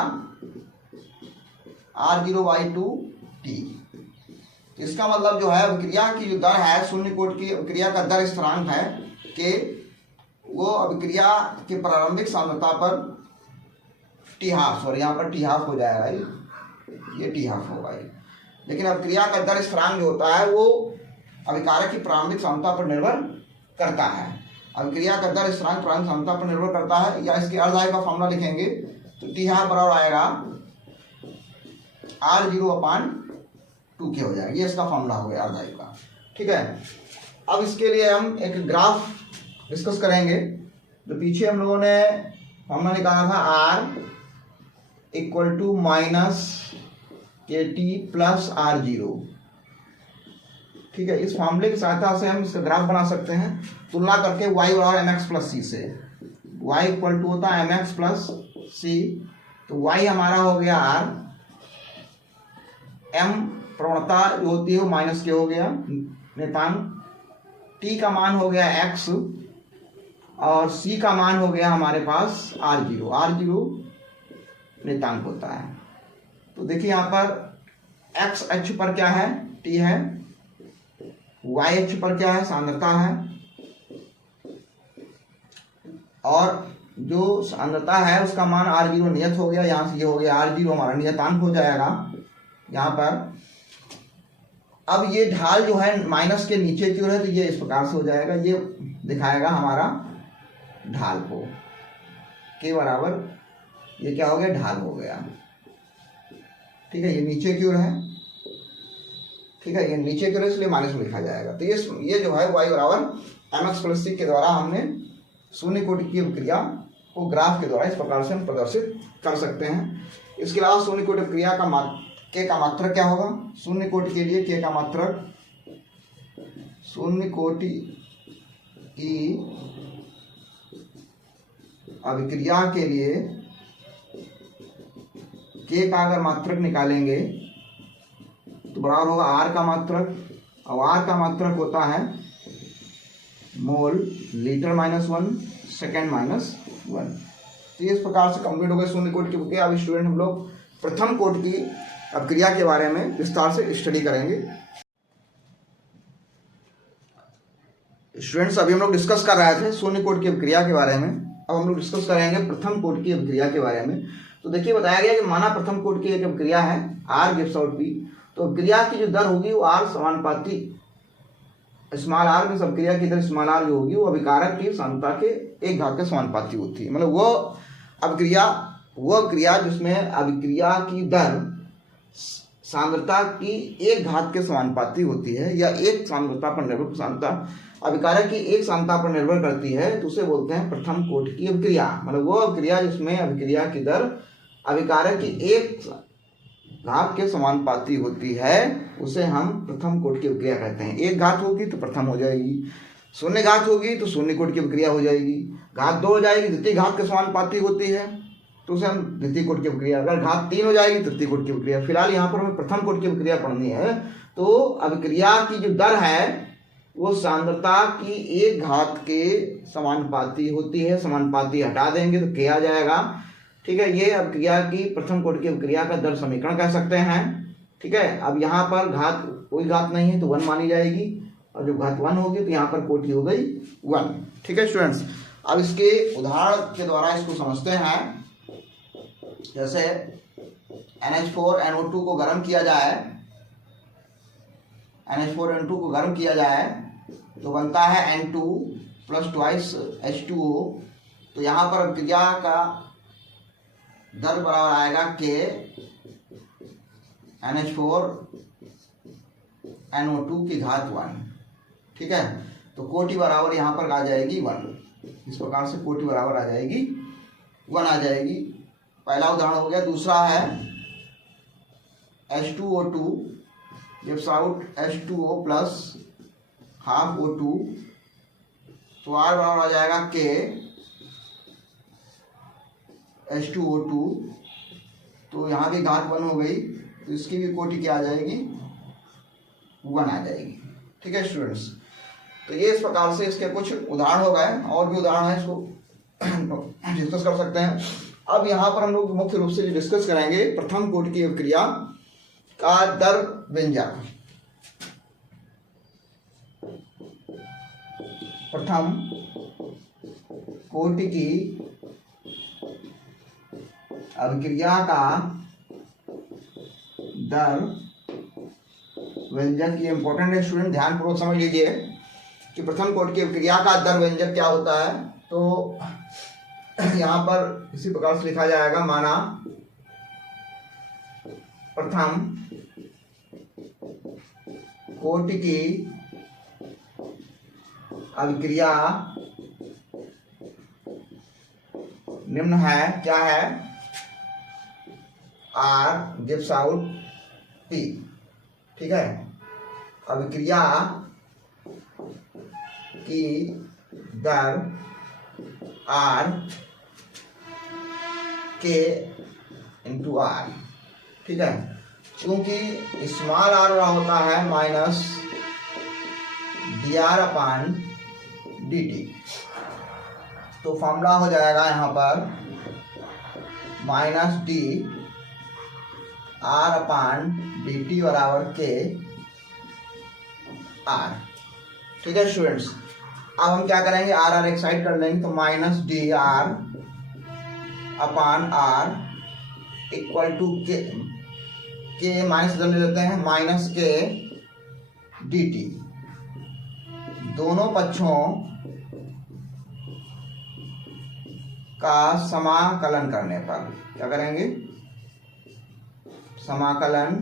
R0/2T। इसका मतलब जो है अभिक्रिया की जो दर है, शून्य कोटि की अभिक्रिया का दर स्थिरांक है कि वो अभिक्रिया की प्रारंभिक सांद्रता पर टी हाफ, सॉरी यहाँ पर टी हाफ हो जाएगा, ये टी हाफ होगा ये। लेकिन अभिक्रिया का दर स्थिरांक जो होता है वो अभिकारक की प्रारंभिक सांद्रता पर निर्भर करता है। अभिक्रिया का दर स्थिरांक प्रारंभिक सांद्रता पर निर्भर करता है, या इसके अर्धायु का फॉर्मूला लिखेंगे तो टी हाफ बराबर आएगा R0/2K हो जाएगा। ये इसका फॉर्मूला हो गया अर्धायु का। ठीक है, अब इसके लिए हम एक ग्राफ डिस्कस करेंगे। तो पीछे हम लोगों ने फॉर्मूला निकाला था R = -KT + R0। ठीक है, इस फॉर्मूले की सहायता से हम इसका ग्राफ बना सकते हैं तुलना करके y बराबर mx + c से। y = होता है mx + c, तो y हमारा हो गया R, m प्रवणता जो होती है वो -K हो गया नियतांक, t का मान हो गया x और c का मान हो गया हमारे पास R0 नियतांक होता है। तो देखिए यहाँ पर x अक्ष पर क्या है, t है, y अक्ष पर क्या है, सांद्रता है, और जो सांद्रता है उसका मान R0 नियत हो गया। यहाँ से ये हो गया R0 हमारा नियतांक हो जाएगा यहाँ पर। अब ये ढाल जो है माइनस के नीचे की ओर है, तो ये इस प्रकार से हो जाएगा, ये दिखाएगा हमारा ढाल को के बराबर, ये क्या हो गया, ढाल हो गया। ठीक है, ये नीचे की ओर है, ठीक है, ये नीचे की ओर इसलिए माइनस में लिखा जाएगा। तो ये जो है y बराबर mx + c के द्वारा हमने शून्य कोटि की अभिक्रिया को ग्राफ के द्वारा इस प्रकार से हम प्रदर्शित कर सकते हैं। इसके अलावा शून्य कोटि अभिक्रिया का K का मात्रक क्या होगा, शून्य कोटि के लिए K का मात्रक, शून्य कोटि की अभिक्रिया के लिए K का अगर मात्रक निकालेंगे तो बराबर होगा R का मात्रक, और R का मात्रक होता है मोल लीटर -1 सेकेंड -1। तो इस प्रकार से कंप्लीट हो गए शून्य कोटि की अभिक्रिया। अब स्टूडेंट हम लोग प्रथम कोटि की अभिक्रिया के बारे में विस्तार से स्टडी करेंगे। स्टूडेंट्स अभी हम लोग डिस्कस कर रहे थे शून्य कोटि की अभिक्रिया के बारे में, अब हम लोग डिस्कस करेंगे प्रथम कोटि की अभिक्रिया के बारे में। तो देखिए बताया गया कि माना प्रथम कोटि की एक अभिक्रिया है R गिव्स आउट P, तो अभिक्रिया की जो दर होगी वो R समानुपाती स्मॉल r में अभिक्रिया की दर स्मॉल r जो होगी वो अभिकारक की सांद्रता के 1 घात के समानुपाती होती है। मतलब वो अभिक्रिया जिसमें अभिक्रिया की दर सांद्रता की 1 घात के समानुपाती होती है, या एक सांद्रता पर निर्भर सांद्रता अभिकारक की एक सांद्रता पर निर्भर करती है, तो उसे बोलते हैं प्रथम कोटि की अभिक्रिया। मतलब वो अभिक्रिया जिसमें अभिक्रिया की दर अभिकारक की 1 घात के समानुपाती होती है उसे हम प्रथम कोटि की अभिक्रिया कहते हैं। 1 घात होगी तो प्रथम हो जाएगी, 0 घात होगी तो शून्य कोटि की अभिक्रिया हो जाएगी, घात 2 हो जाएगी द्वितीय घात के समानुपाती होती है तो उसे हम द्वितीय कोटि की अभिक्रिया, अगर घात 3 हो जाएगी तृतीय कोटि की अभिक्रिया। फिलहाल यहाँ पर हमें प्रथम कोटि की अभिक्रिया पढ़नी है। तो अभिक्रिया की जो दर है वो सांद्रता की 1 घात के समानुपाती होती है, समानुपाती हटा देंगे तो K आ जाएगा। ठीक है, ये अभिक्रिया की प्रथम कोटि की अभिक्रिया का दर समीकरण कह सकते हैं। ठीक है, अब यहाँ पर घात कोई घात नहीं है तो 1 मानी जाएगी, और जब घात 1 होगी तो यहाँ पर कोटि हो गई 1। ठीक है स्टूडेंट्स, अब इसके उदाहरण के द्वारा इसको समझते हैं। जैसे NH4NO2 को गर्म किया जाए, NH4NO2 को गर्म किया जाए तो बनता है N2 + 2 H2O। तो यहाँ पर अभिक्रिया का दर बराबर आएगा K NH4NO2 की घात 1। ठीक है, तो कोटि बराबर यहाँ पर आ जाएगी 1। इस प्रकार से कोटि बराबर आ जाएगी 1 आ जाएगी। पहला उदाहरण हो गया। दूसरा है H2O2 gives out H2O plus half O2, तो R बराबर आ जाएगा K H2O2, तो यहाँ भी घात 1 हो गई, तो इसकी भी कोटि क्या आ जाएगी, 1 आ जाएगी। ठीक है स्टूडेंट्स, तो ये इस प्रकार से इसके कुछ उदाहरण हो गए, और भी उदाहरण है, इसको डिस्कस कर सकते हैं। अब यहाँ पर हम लोग मुख्य रूप से डिस्कस करेंगे प्रथम कोटि की अभिक्रिया का दर व्यंजक। प्रथम कोटि की अभिक्रिया का दर व्यंजक, ये इंपॉर्टेंट है स्टूडेंट, ध्यान पूर्वक समझ लीजिए कि प्रथम कोटि की अभिक्रिया का दर व्यंजक क्या होता है। तो यहाँ पर इसी प्रकार से लिखा जाएगा, माना प्रथम कोटि की अभिक्रिया निम्न है, क्या है, R gives out P। ठीक है, अभिक्रिया की दर R K इंटू R। ठीक है, चूंकि स्मॉल r बड़ा होता है माइनस dr अपान dt, तो फॉर्मूला हो जाएगा यहाँ पर माइनस डी आर अपान डी टी बराबर के आर। ठीक है स्टूडेंट्स, अब हम क्या करेंगे, आर आर एक साइड कर लेंगे, तो minus D R upon R equal to K minus ले लेते हैं, माइनस के डी टी। दोनों पक्षों का समाकलन करने पर क्या करेंगे, समाकलन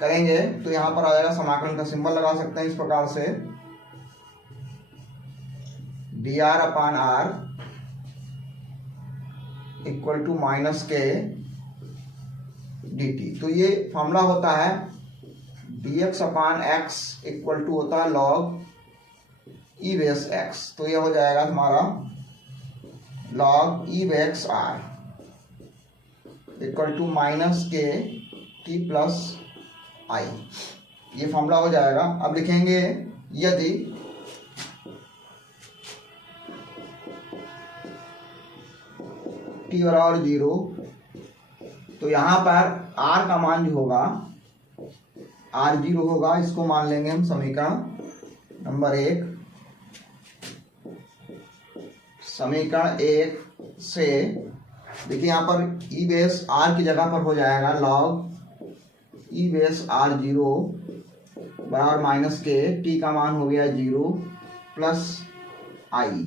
करेंगे तो यहां पर आ जाएगा, समाकलन का सिंबल लगा सकते हैं इस प्रकार से, D R upon R equal to minus K D T. तो ये फॉर्मूला होता है D X upon X equal to होता है लॉग ई बेस एक्स। तो ये हो जाएगा तुम्हारा log E base R equal to minus K T plus I, ये फॉर्मूला हो जाएगा। अब लिखेंगे यदि टी बराबर 0, तो यहाँ पर r का मान जो होगा r 0 होगा, इसको मान लेंगे हम समीकरण नंबर 1। समीकरण 1 से देखिए यहाँ पर ई बेस r की जगह पर हो जाएगा लॉग ई बेस r0 बराबर माइनस के, टी का मान हो गया 0 प्लस आई,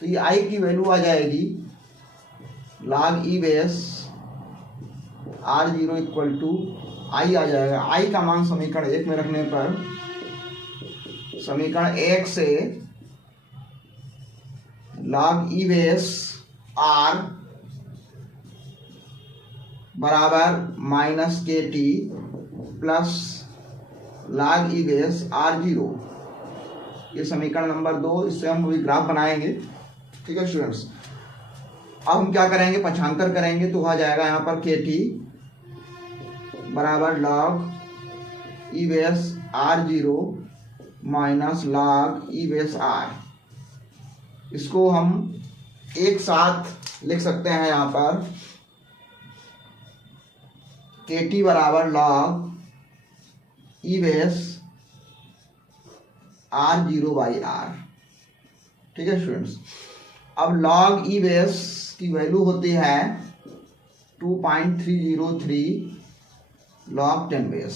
तो ये आई की वैल्यू आ जाएगी log E base r0 equal to I आ जाएगा। आई का मान समीकरण 1 में रखने पर समीकरण 1 से लॉग ई बेस r बराबर minus K T plus log E base r0, ये समीकरण नंबर 2। इससे हम अभी ग्राफ बनाएंगे। ठीक है स्टूडेंट्स, अब हम क्या करेंगे, पक्षांतर करेंगे, तो आ जाएगा यहाँ पर के टी बराबर log E base r0 minus log E base r। इसको हम एक साथ लिख सकते हैं यहाँ पर के टी बराबर log E base r0 by r। ठीक है स्टूडेंट्स, अब लॉग ई बेस की वैल्यू होती है 2.303 लॉग 10 बेस,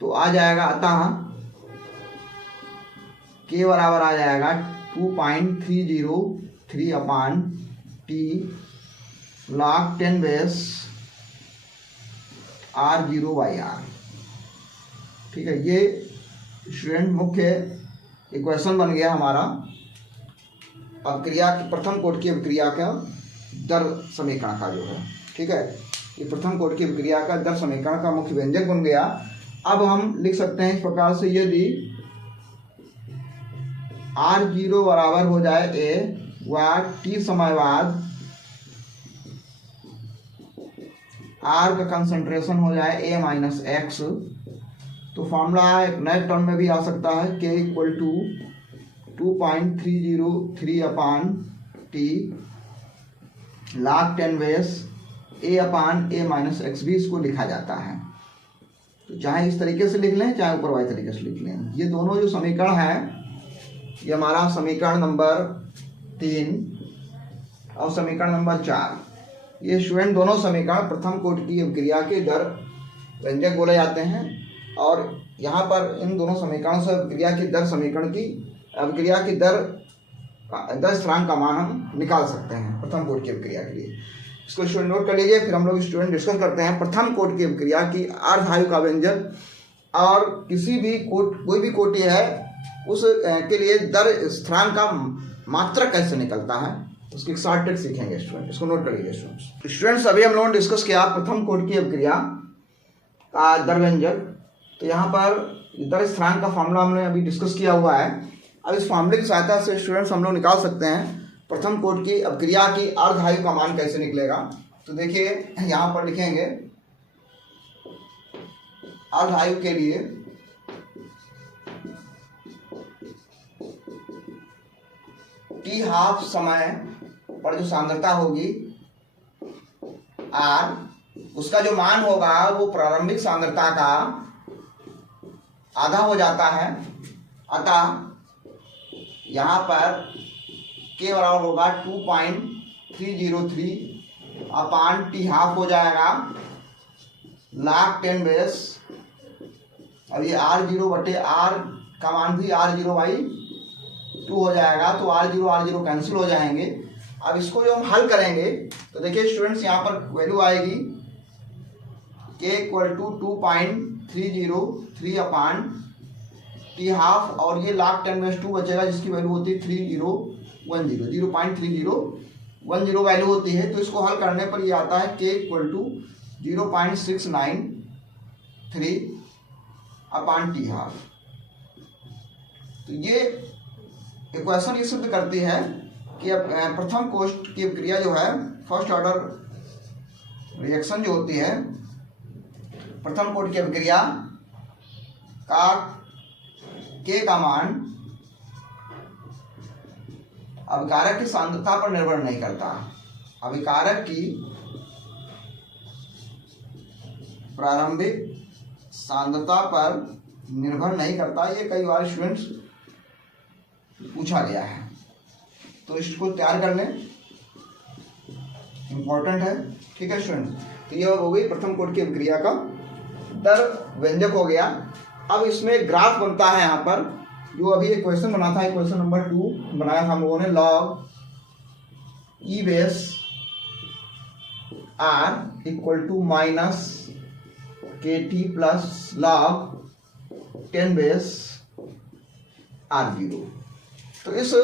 तो आ जाएगा, अतः के बराबर आ जाएगा 2.303 अपान T log 10 base r0 by r। ठीक है, ये स्टूडेंट मुख्य इक्वेशन बन गया हमारा अभिक्रिया की, प्रथम कोटि की अभिक्रिया का दर समीकरण का जो है। ठीक है, ये प्रथम कोटि की अभिक्रिया का दर समीकरण का मुख्य व्यंजक बन गया। अब हम लिख सकते हैं इस प्रकार से, यदि R0 बराबर हो जाए A व T समय बाद R का कंसंट्रेशन हो जाए A माइनस एक्स, तो फॉर्मूला एक नए टर्म में भी आ सकता है K equal to 2.303 upon T log 10 base A upon A minus X भी इसको लिखा जाता है। तो चाहे इस तरीके से लिख लें चाहे ऊपर वाले तरीके से लिख लें। ये दोनों जो समीकरण है ये हमारा समीकरण नंबर 3 और समीकरण नंबर 4, ये स्टूडेंट दोनों समीकरण प्रथम कोटि की अभिक्रिया के दर व्यंजक बोले जाते हैं। और यहाँ पर इन दोनों समीकरणों से अभिक्रिया की दर समीकरण की अभिक्रिया की दर स्थिरांक का मान हम निकाल सकते हैं प्रथम कोटि की अभिक्रिया के लिए। इसको स्टूडेंट नोट कर लीजिए। फिर हम लोग स्टूडेंट डिस्कस करते हैं प्रथम कोटि की अभिक्रिया की अर्ध आयु का व्यंजक, और किसी भी कोई भी कोटि है उस के लिए दर स्थिरांक का मात्रक कैसे निकलता है उसकी एक शॉर्ट ट्रिक सीखेंगे स्टूडेंट। इसको नोट कर लीजिए स्टूडेंट्स। अभी हम लोगों ने डिस्कस किया प्रथम कोटि की अभिक्रिया का दर व्यंजक। तो यहाँ पर दर स्थिरांक का फॉर्मूला हमने अभी डिस्कस किया हुआ है। अब इस फॉर्मूले की सहायता से स्टूडेंट्स हम लोग निकाल सकते हैं प्रथम कोटि की अभिक्रिया की अर्ध आयु का मान कैसे निकलेगा। तो देखिए यहाँ पर लिखेंगे अर्ध आयु के लिए टी हाफ समय पर जो सांद्रता होगी R, उसका जो मान होगा वो प्रारंभिक सांद्रता का आधा हो जाता है। अतः यहाँ पर K बराबर होगा 2.303 अपान टी हाफ हो जाएगा log 10 बेस। अब ये R0 बटे R का मान भी R0 बाई 2 हो जाएगा, तो R0 कैंसिल हो जाएंगे। अब इसको जो हम हल करेंगे तो देखिए स्टूडेंट्स यहाँ पर वैल्यू आएगी K equal to 2.303 upon T half, और ये log 10 बेस 2 बचेगा जिसकी वैल्यू होती है 0.3010 वैल्यू होती है। तो इसको हल करने पर ये आता है K equal to 0.693 upon T half. तो ये इक्वेशन ये सिद्ध करती है कि अब प्रथम कोटि की अभिक्रिया जो है फर्स्ट ऑर्डर रिएक्शन जो होती है प्रथम कोटि की अभिक्रिया का K का मान अभिकारक की सांद्रता पर निर्भर नहीं करता। अभिकारक की प्रारंभिक सांद्रता पर निर्भर नहीं करता। ये कई बार स्टूडेंट्स पूछा गया है, तो इसको तैयार कर लें, इम्पोर्टेंट है। ठीक है स्टूडेंट, तो ये हो गई प्रथम कोटि की अभिक्रिया का दर व्यंजक हो गया। अब इसमें ग्राफ बनता है यहाँ पर, जो अभी एक क्वेश्चन बना था, क्वेश्चन नंबर 2 बनाया था हम लोगों ने, log E base R equal to minus KT plus log 10 base R0। तो इस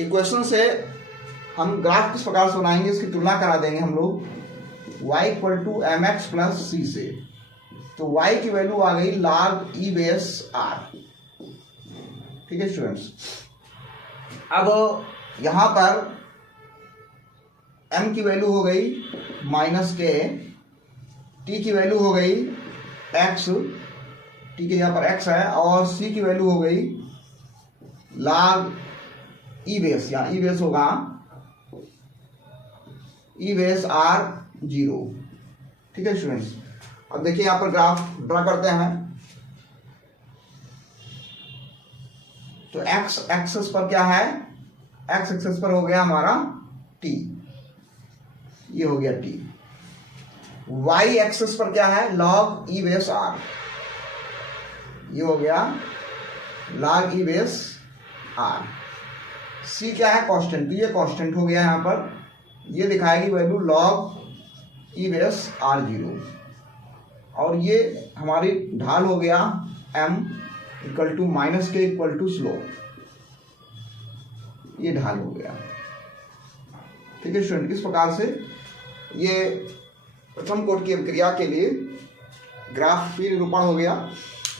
इक्वेशन से हम ग्राफ किस प्रकार से बनाएंगे इसकी तुलना करा देंगे हम लोग y equal to mx plus c से। तो y की वैल्यू आ गई log E बेस R। ठीक है स्टूडेंट्स, अब यहाँ पर m की वैल्यू हो गई माइनस k, t की वैल्यू हो गई x, t के यहाँ पर x है, और c की वैल्यू हो गई log E बेस, यहाँ E बेस होगा E बेस R0। ठीक है स्टूडेंट्स, अब देखिए यहाँ पर ग्राफ ड्रा करते हैं। तो x एक्सिस पर क्या है, x एक्सिस पर हो गया हमारा t, ये हो गया t। y एक्सिस पर क्या है, log E बेस R, ये हो गया log E base R। c क्या है, कांस्टेंट, तो ये कांस्टेंट हो गया यहाँ पर, ये दिखाएगी value log E base R0। और ये हमारी ढाल हो गया m इक्वल टू माइनस के इक्वल टू स्लोप, ये ढाल हो गया। ठीक है स्टूडेंट, इस प्रकार से ये प्रथम कोटि की अभिक्रिया के लिए ग्राफ भी निरूपण हो गया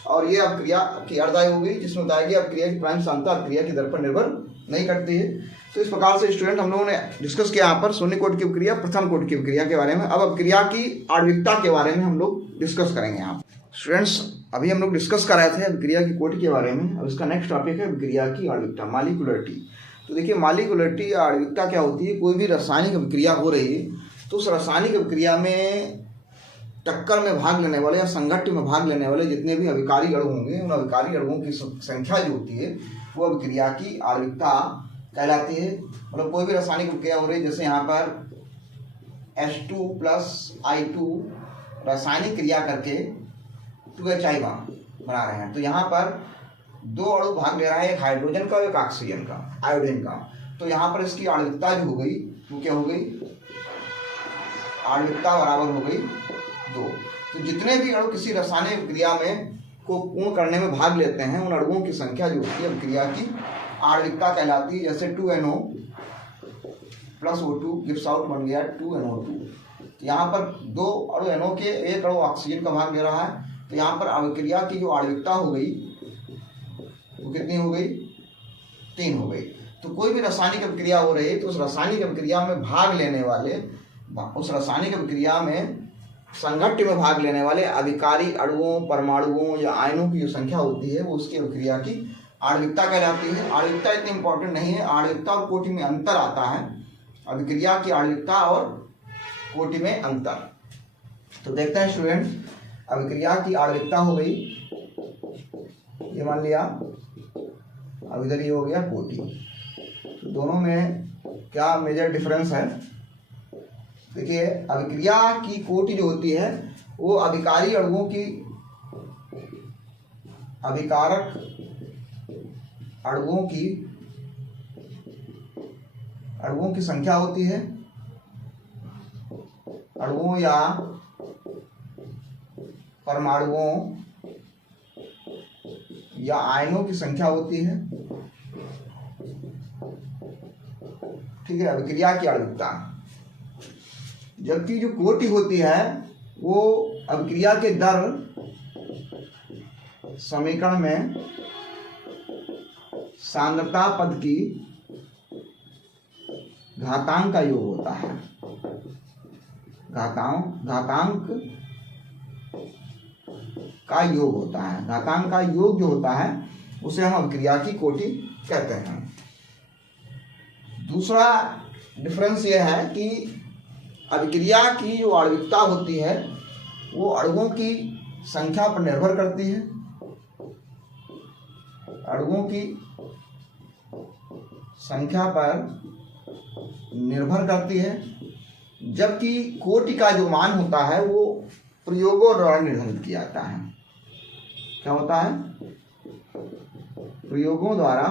और ये अभिक्रिया की अर्धायु हो गई, जिसमें बताया गया अभिक्रिया की प्राइम सांद्रता अभिक्रिया की दर पर निर्भर नहीं करती है। तो इस प्रकार से स्टूडेंट हम लोगों ने डिस्कस किया यहाँ पर शून्य कोटि की अभिक्रिया, प्रथम कोटि की अभिक्रिया के बारे में। अब अभिक्रिया की आणविकता के बारे में हम लोग डिस्कस करेंगे यहाँ पर। स्टूडेंट्स अभी हम लोग डिस्कस कर रहे थे अभिक्रिया की कोटि के बारे में। अब इसका नेक्स्ट टॉपिक है अभिक्रिया की आणविकता, मॉलिक्यूलरिटी। तो देखिए मॉलिक्यूलरिटी या आणविकता क्या होती है। कोई भी रासायनिक अभिक्रिया हो रही है तो उस रासायनिक अभिक्रिया में टक्कर में भाग लेने वाले या संघट्ट में भाग लेने वाले जितने भी अभिकारी अणु होंगे, उन अभिकारी अणुओं की संख्या जो होती है वो अभिक्रिया की आणविकता कहलाती है। मतलब कोई भी रासायनिक अभिक्रिया हो रही है, जैसे यहाँ पर H2 + I2 रासायनिक क्रिया करके 2HI बना रहे हैं, तो यहाँ पर दो अणु भाग ले रहा है, एक हाइड्रोजन का और एक ऑक्सीजन का, आयोडीन का। तो यहाँ पर इसकी आणविकता जो हो गई वो क्या हो गई, आणविकता बराबर हो गई 2। तो जितने भी अणु किसी रासायनिक क्रिया में को पूर्ण करने में भाग लेते हैं उन अणुओं की संख्या जो होती है क्रिया की आणविकता कहलाती है। जैसे 2NO + O2 गिव्स आउट बन गया 2NO2। तो यहाँ पर दो अणु NO के, एक अणु ऑक्सीजन का भाग ले रहा है, तो यहाँ पर अभिक्रिया की जो आणविकता हो गई वो कितनी हो गई, 3 हो गई। तो कोई भी रासायनिक अभिक्रिया हो रही है तो उस रासायनिक अभिक्रिया में भाग लेने वाले, उस रासायनिक अभिक्रिया में संघट्ट में भाग लेने वाले अभिकारी अणुओं, परमाणुओं या आयनों की जो संख्या होती है वो उसकी अभिक्रिया की आणविकता कहलाती है। आणविकता इतनी इंपॉर्टेंट नहीं है, आणविकता और कोटि में अंतर आता है, अभिक्रिया की आणविकता और कोटि में अंतर। तो देखते हैं स्टूडेंट, अभिक्रिया की आणविकता हो गई, ये मान लिया, अब इधर ये हो गया कोटि। तो दोनों में क्या मेजर डिफरेंस है, देखिए अभिक्रिया की कोटि जो होती है वो अभिकारी अणुओं की, अभिकारक अणुओं की संख्या होती है, अणुओं या परमाणुओं या आयनों की संख्या होती है, ठीक है, अभिक्रिया की आणविकता। जबकि जो कोटि होती है वो अभिक्रिया के दर समीकरण में सांद्रता पद की घातांक का योग होता है, घातांक का योग होता है, घातांक का योग जो होता है उसे हम अभिक्रिया की कोटि कहते हैं। दूसरा डिफरेंस यह है कि अभिक्रिया की जो आणविकता होती है वो अणुओं की संख्या पर निर्भर करती है, अणुओं की संख्या पर निर्भर करती है। जबकि कोटि का जो मान होता है वो प्रयोगों द्वारा निर्धारित किया जाता है। क्या होता है, प्रयोगों द्वारा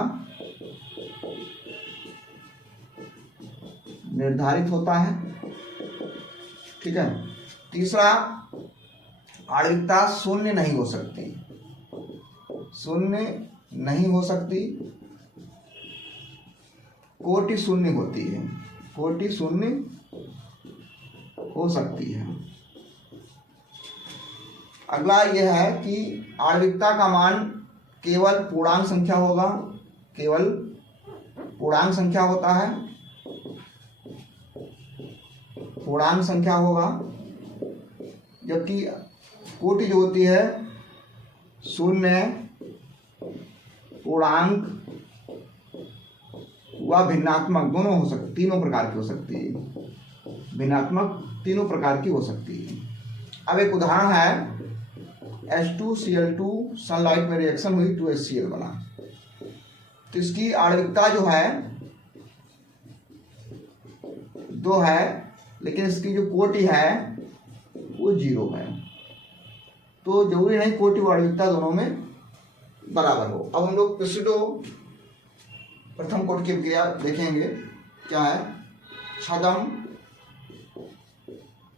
निर्धारित होता है, ठीक है। तीसरा, आणविकता शून्य नहीं हो सकती, शून्य नहीं हो सकती, कोटि शून्य होती है, कोटि शून्य हो सकती है। अगला यह है कि आणविकता का मान केवल पूर्णांक संख्या होगा, केवल पूर्णांक संख्या होता है, पूर्णांक संख्या होगा। जबकि कोटि जो होती है शून्य, पूर्णांक व भिन्नात्मक दोनों हो सकती, तीनों प्रकार की हो सकती है, भिन्नात्मक तीनों प्रकार की हो सकती है। अब एक उदाहरण है, H2Cl2 सनलाइट में रिएक्शन हुई 2HCl बना, तो इसकी आणविकता जो है 2 है, लेकिन इसकी जो कोटि है वो 0 है। तो जरूरी नहीं कोटि व आणविकता दोनों में बराबर हो। अब हम लोग पिछड़ो प्रथम कोटि की अभिक्रिया देखेंगे, क्या है, छदम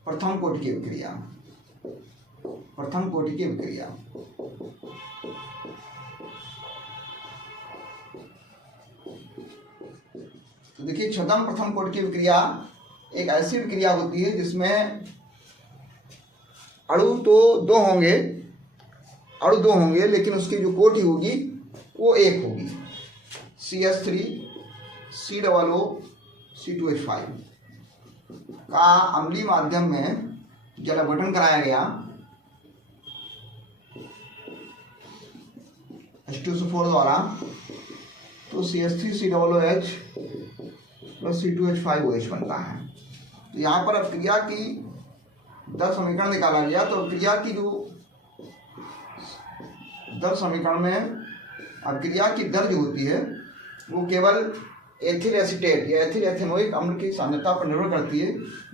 प्रथम कोटि की अभिक्रिया, प्रथम कोटि की अभिक्रिया। तो देखिए छदम प्रथम कोटि की अभिक्रिया एक ऐसी अभिक्रिया होती है जिसमें अणु तो दो होंगे लेकिन उसकी जो कोटि होगी वो एक होगी, CH3COO C2H5 का अम्लीय माध्यम में जल अपघटन कराया गया H2SO4 द्वारा, तो CH3COOH प्लस C2H5OH बनता है। तो यहाँ पर अब क्रिया की दर समीकरण निकाला गया। तो क्रिया की जो दर समीकरण में अब क्रिया की दर जो होती है वो केवल एथिल एसीटेट या एथिल एथेनोइक अम्ल की सांद्रता पर निर्भर करती है।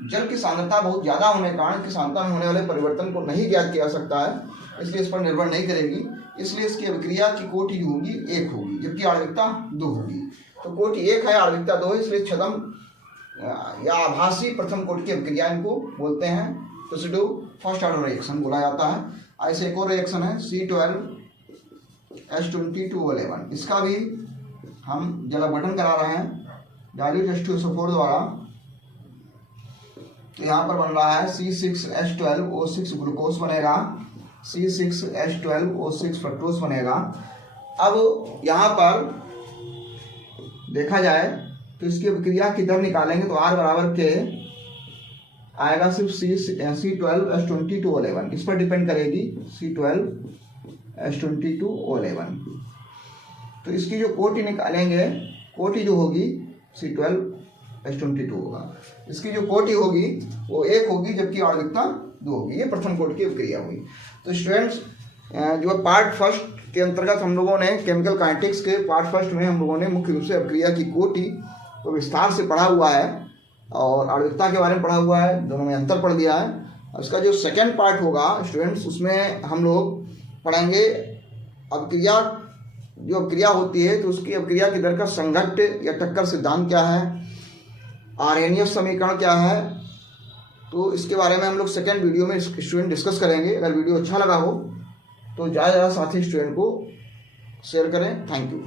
जल की सांद्रता बहुत ज़्यादा होने के कारण की सांद्रता में होने वाले परिवर्तन को नहीं ज्ञात किया सकता है, इसलिए इस पर निर्भर नहीं करेगी। इसलिए इसकी अभिक्रिया की कोटि जो होगी एक होगी, जबकि आणविकता 2 होगी। तो कोटि 1 है, आणविकता 2 है, इसलिए छद्म या आभासी प्रथम कोटि की अभिक्रिया इनको बोलते हैं। पॉजिटिव फर्स्ट ऑर्डर रिएक्शन बोला जाता है। ऐसे एक और रिएक्शन है C12H22O11, इसका भी हम जल अपघटन करा रहे हैं डाइल्यूट H2SO4 द्वारा। तो यहाँ पर बन रहा है C6H12O6 ग्लूकोज बनेगा, C6H12O6 फ्रक्टोज बनेगा। अब यहाँ पर देखा जाए तो इसकी अभिक्रिया की दर निकालेंगे तो R बराबर के आएगा सिर्फ C12H22O11, इस पर डिपेंड करेगी C12H22O11। तो इसकी जो कोटि निकालेंगे, कोटि जो होगी C12H22 होगा, इसकी जो कोटि होगी वो 1 होगी, जबकि आणविकता 2 होगी। ये प्रथम कोटि की अभिक्रिया हुई। तो स्टूडेंट्स, जो पार्ट फर्स्ट के अंतर्गत हम लोगों ने केमिकल काइनेटिक्स के पार्ट फर्स्ट में हम लोगों ने मुख्य रूप से अभिक्रिया की कोटि को विस्तार से पढ़ा हुआ है और आणविकता के बारे में पढ़ा हुआ है, दोनों में अंतर पढ़ लिया है। इसका जो सेकेंड पार्ट होगा स्टूडेंट्स, उसमें हम लोग पढ़ेंगे अभिक्रिया, जो अभिक्रिया होती है तो उसकी अभिक्रिया की दर का संघट्ट या टक्कर सिद्धांत क्या है, आर्हेनियस समीकरण क्या है। तो इसके बारे में हम लोग सेकेंड वीडियो में स्टूडेंट डिस्कस करेंगे। अगर वीडियो अच्छा लगा हो तो ज़्यादा से ज़्यादा साथी स्टूडेंट को शेयर करें। Thank you.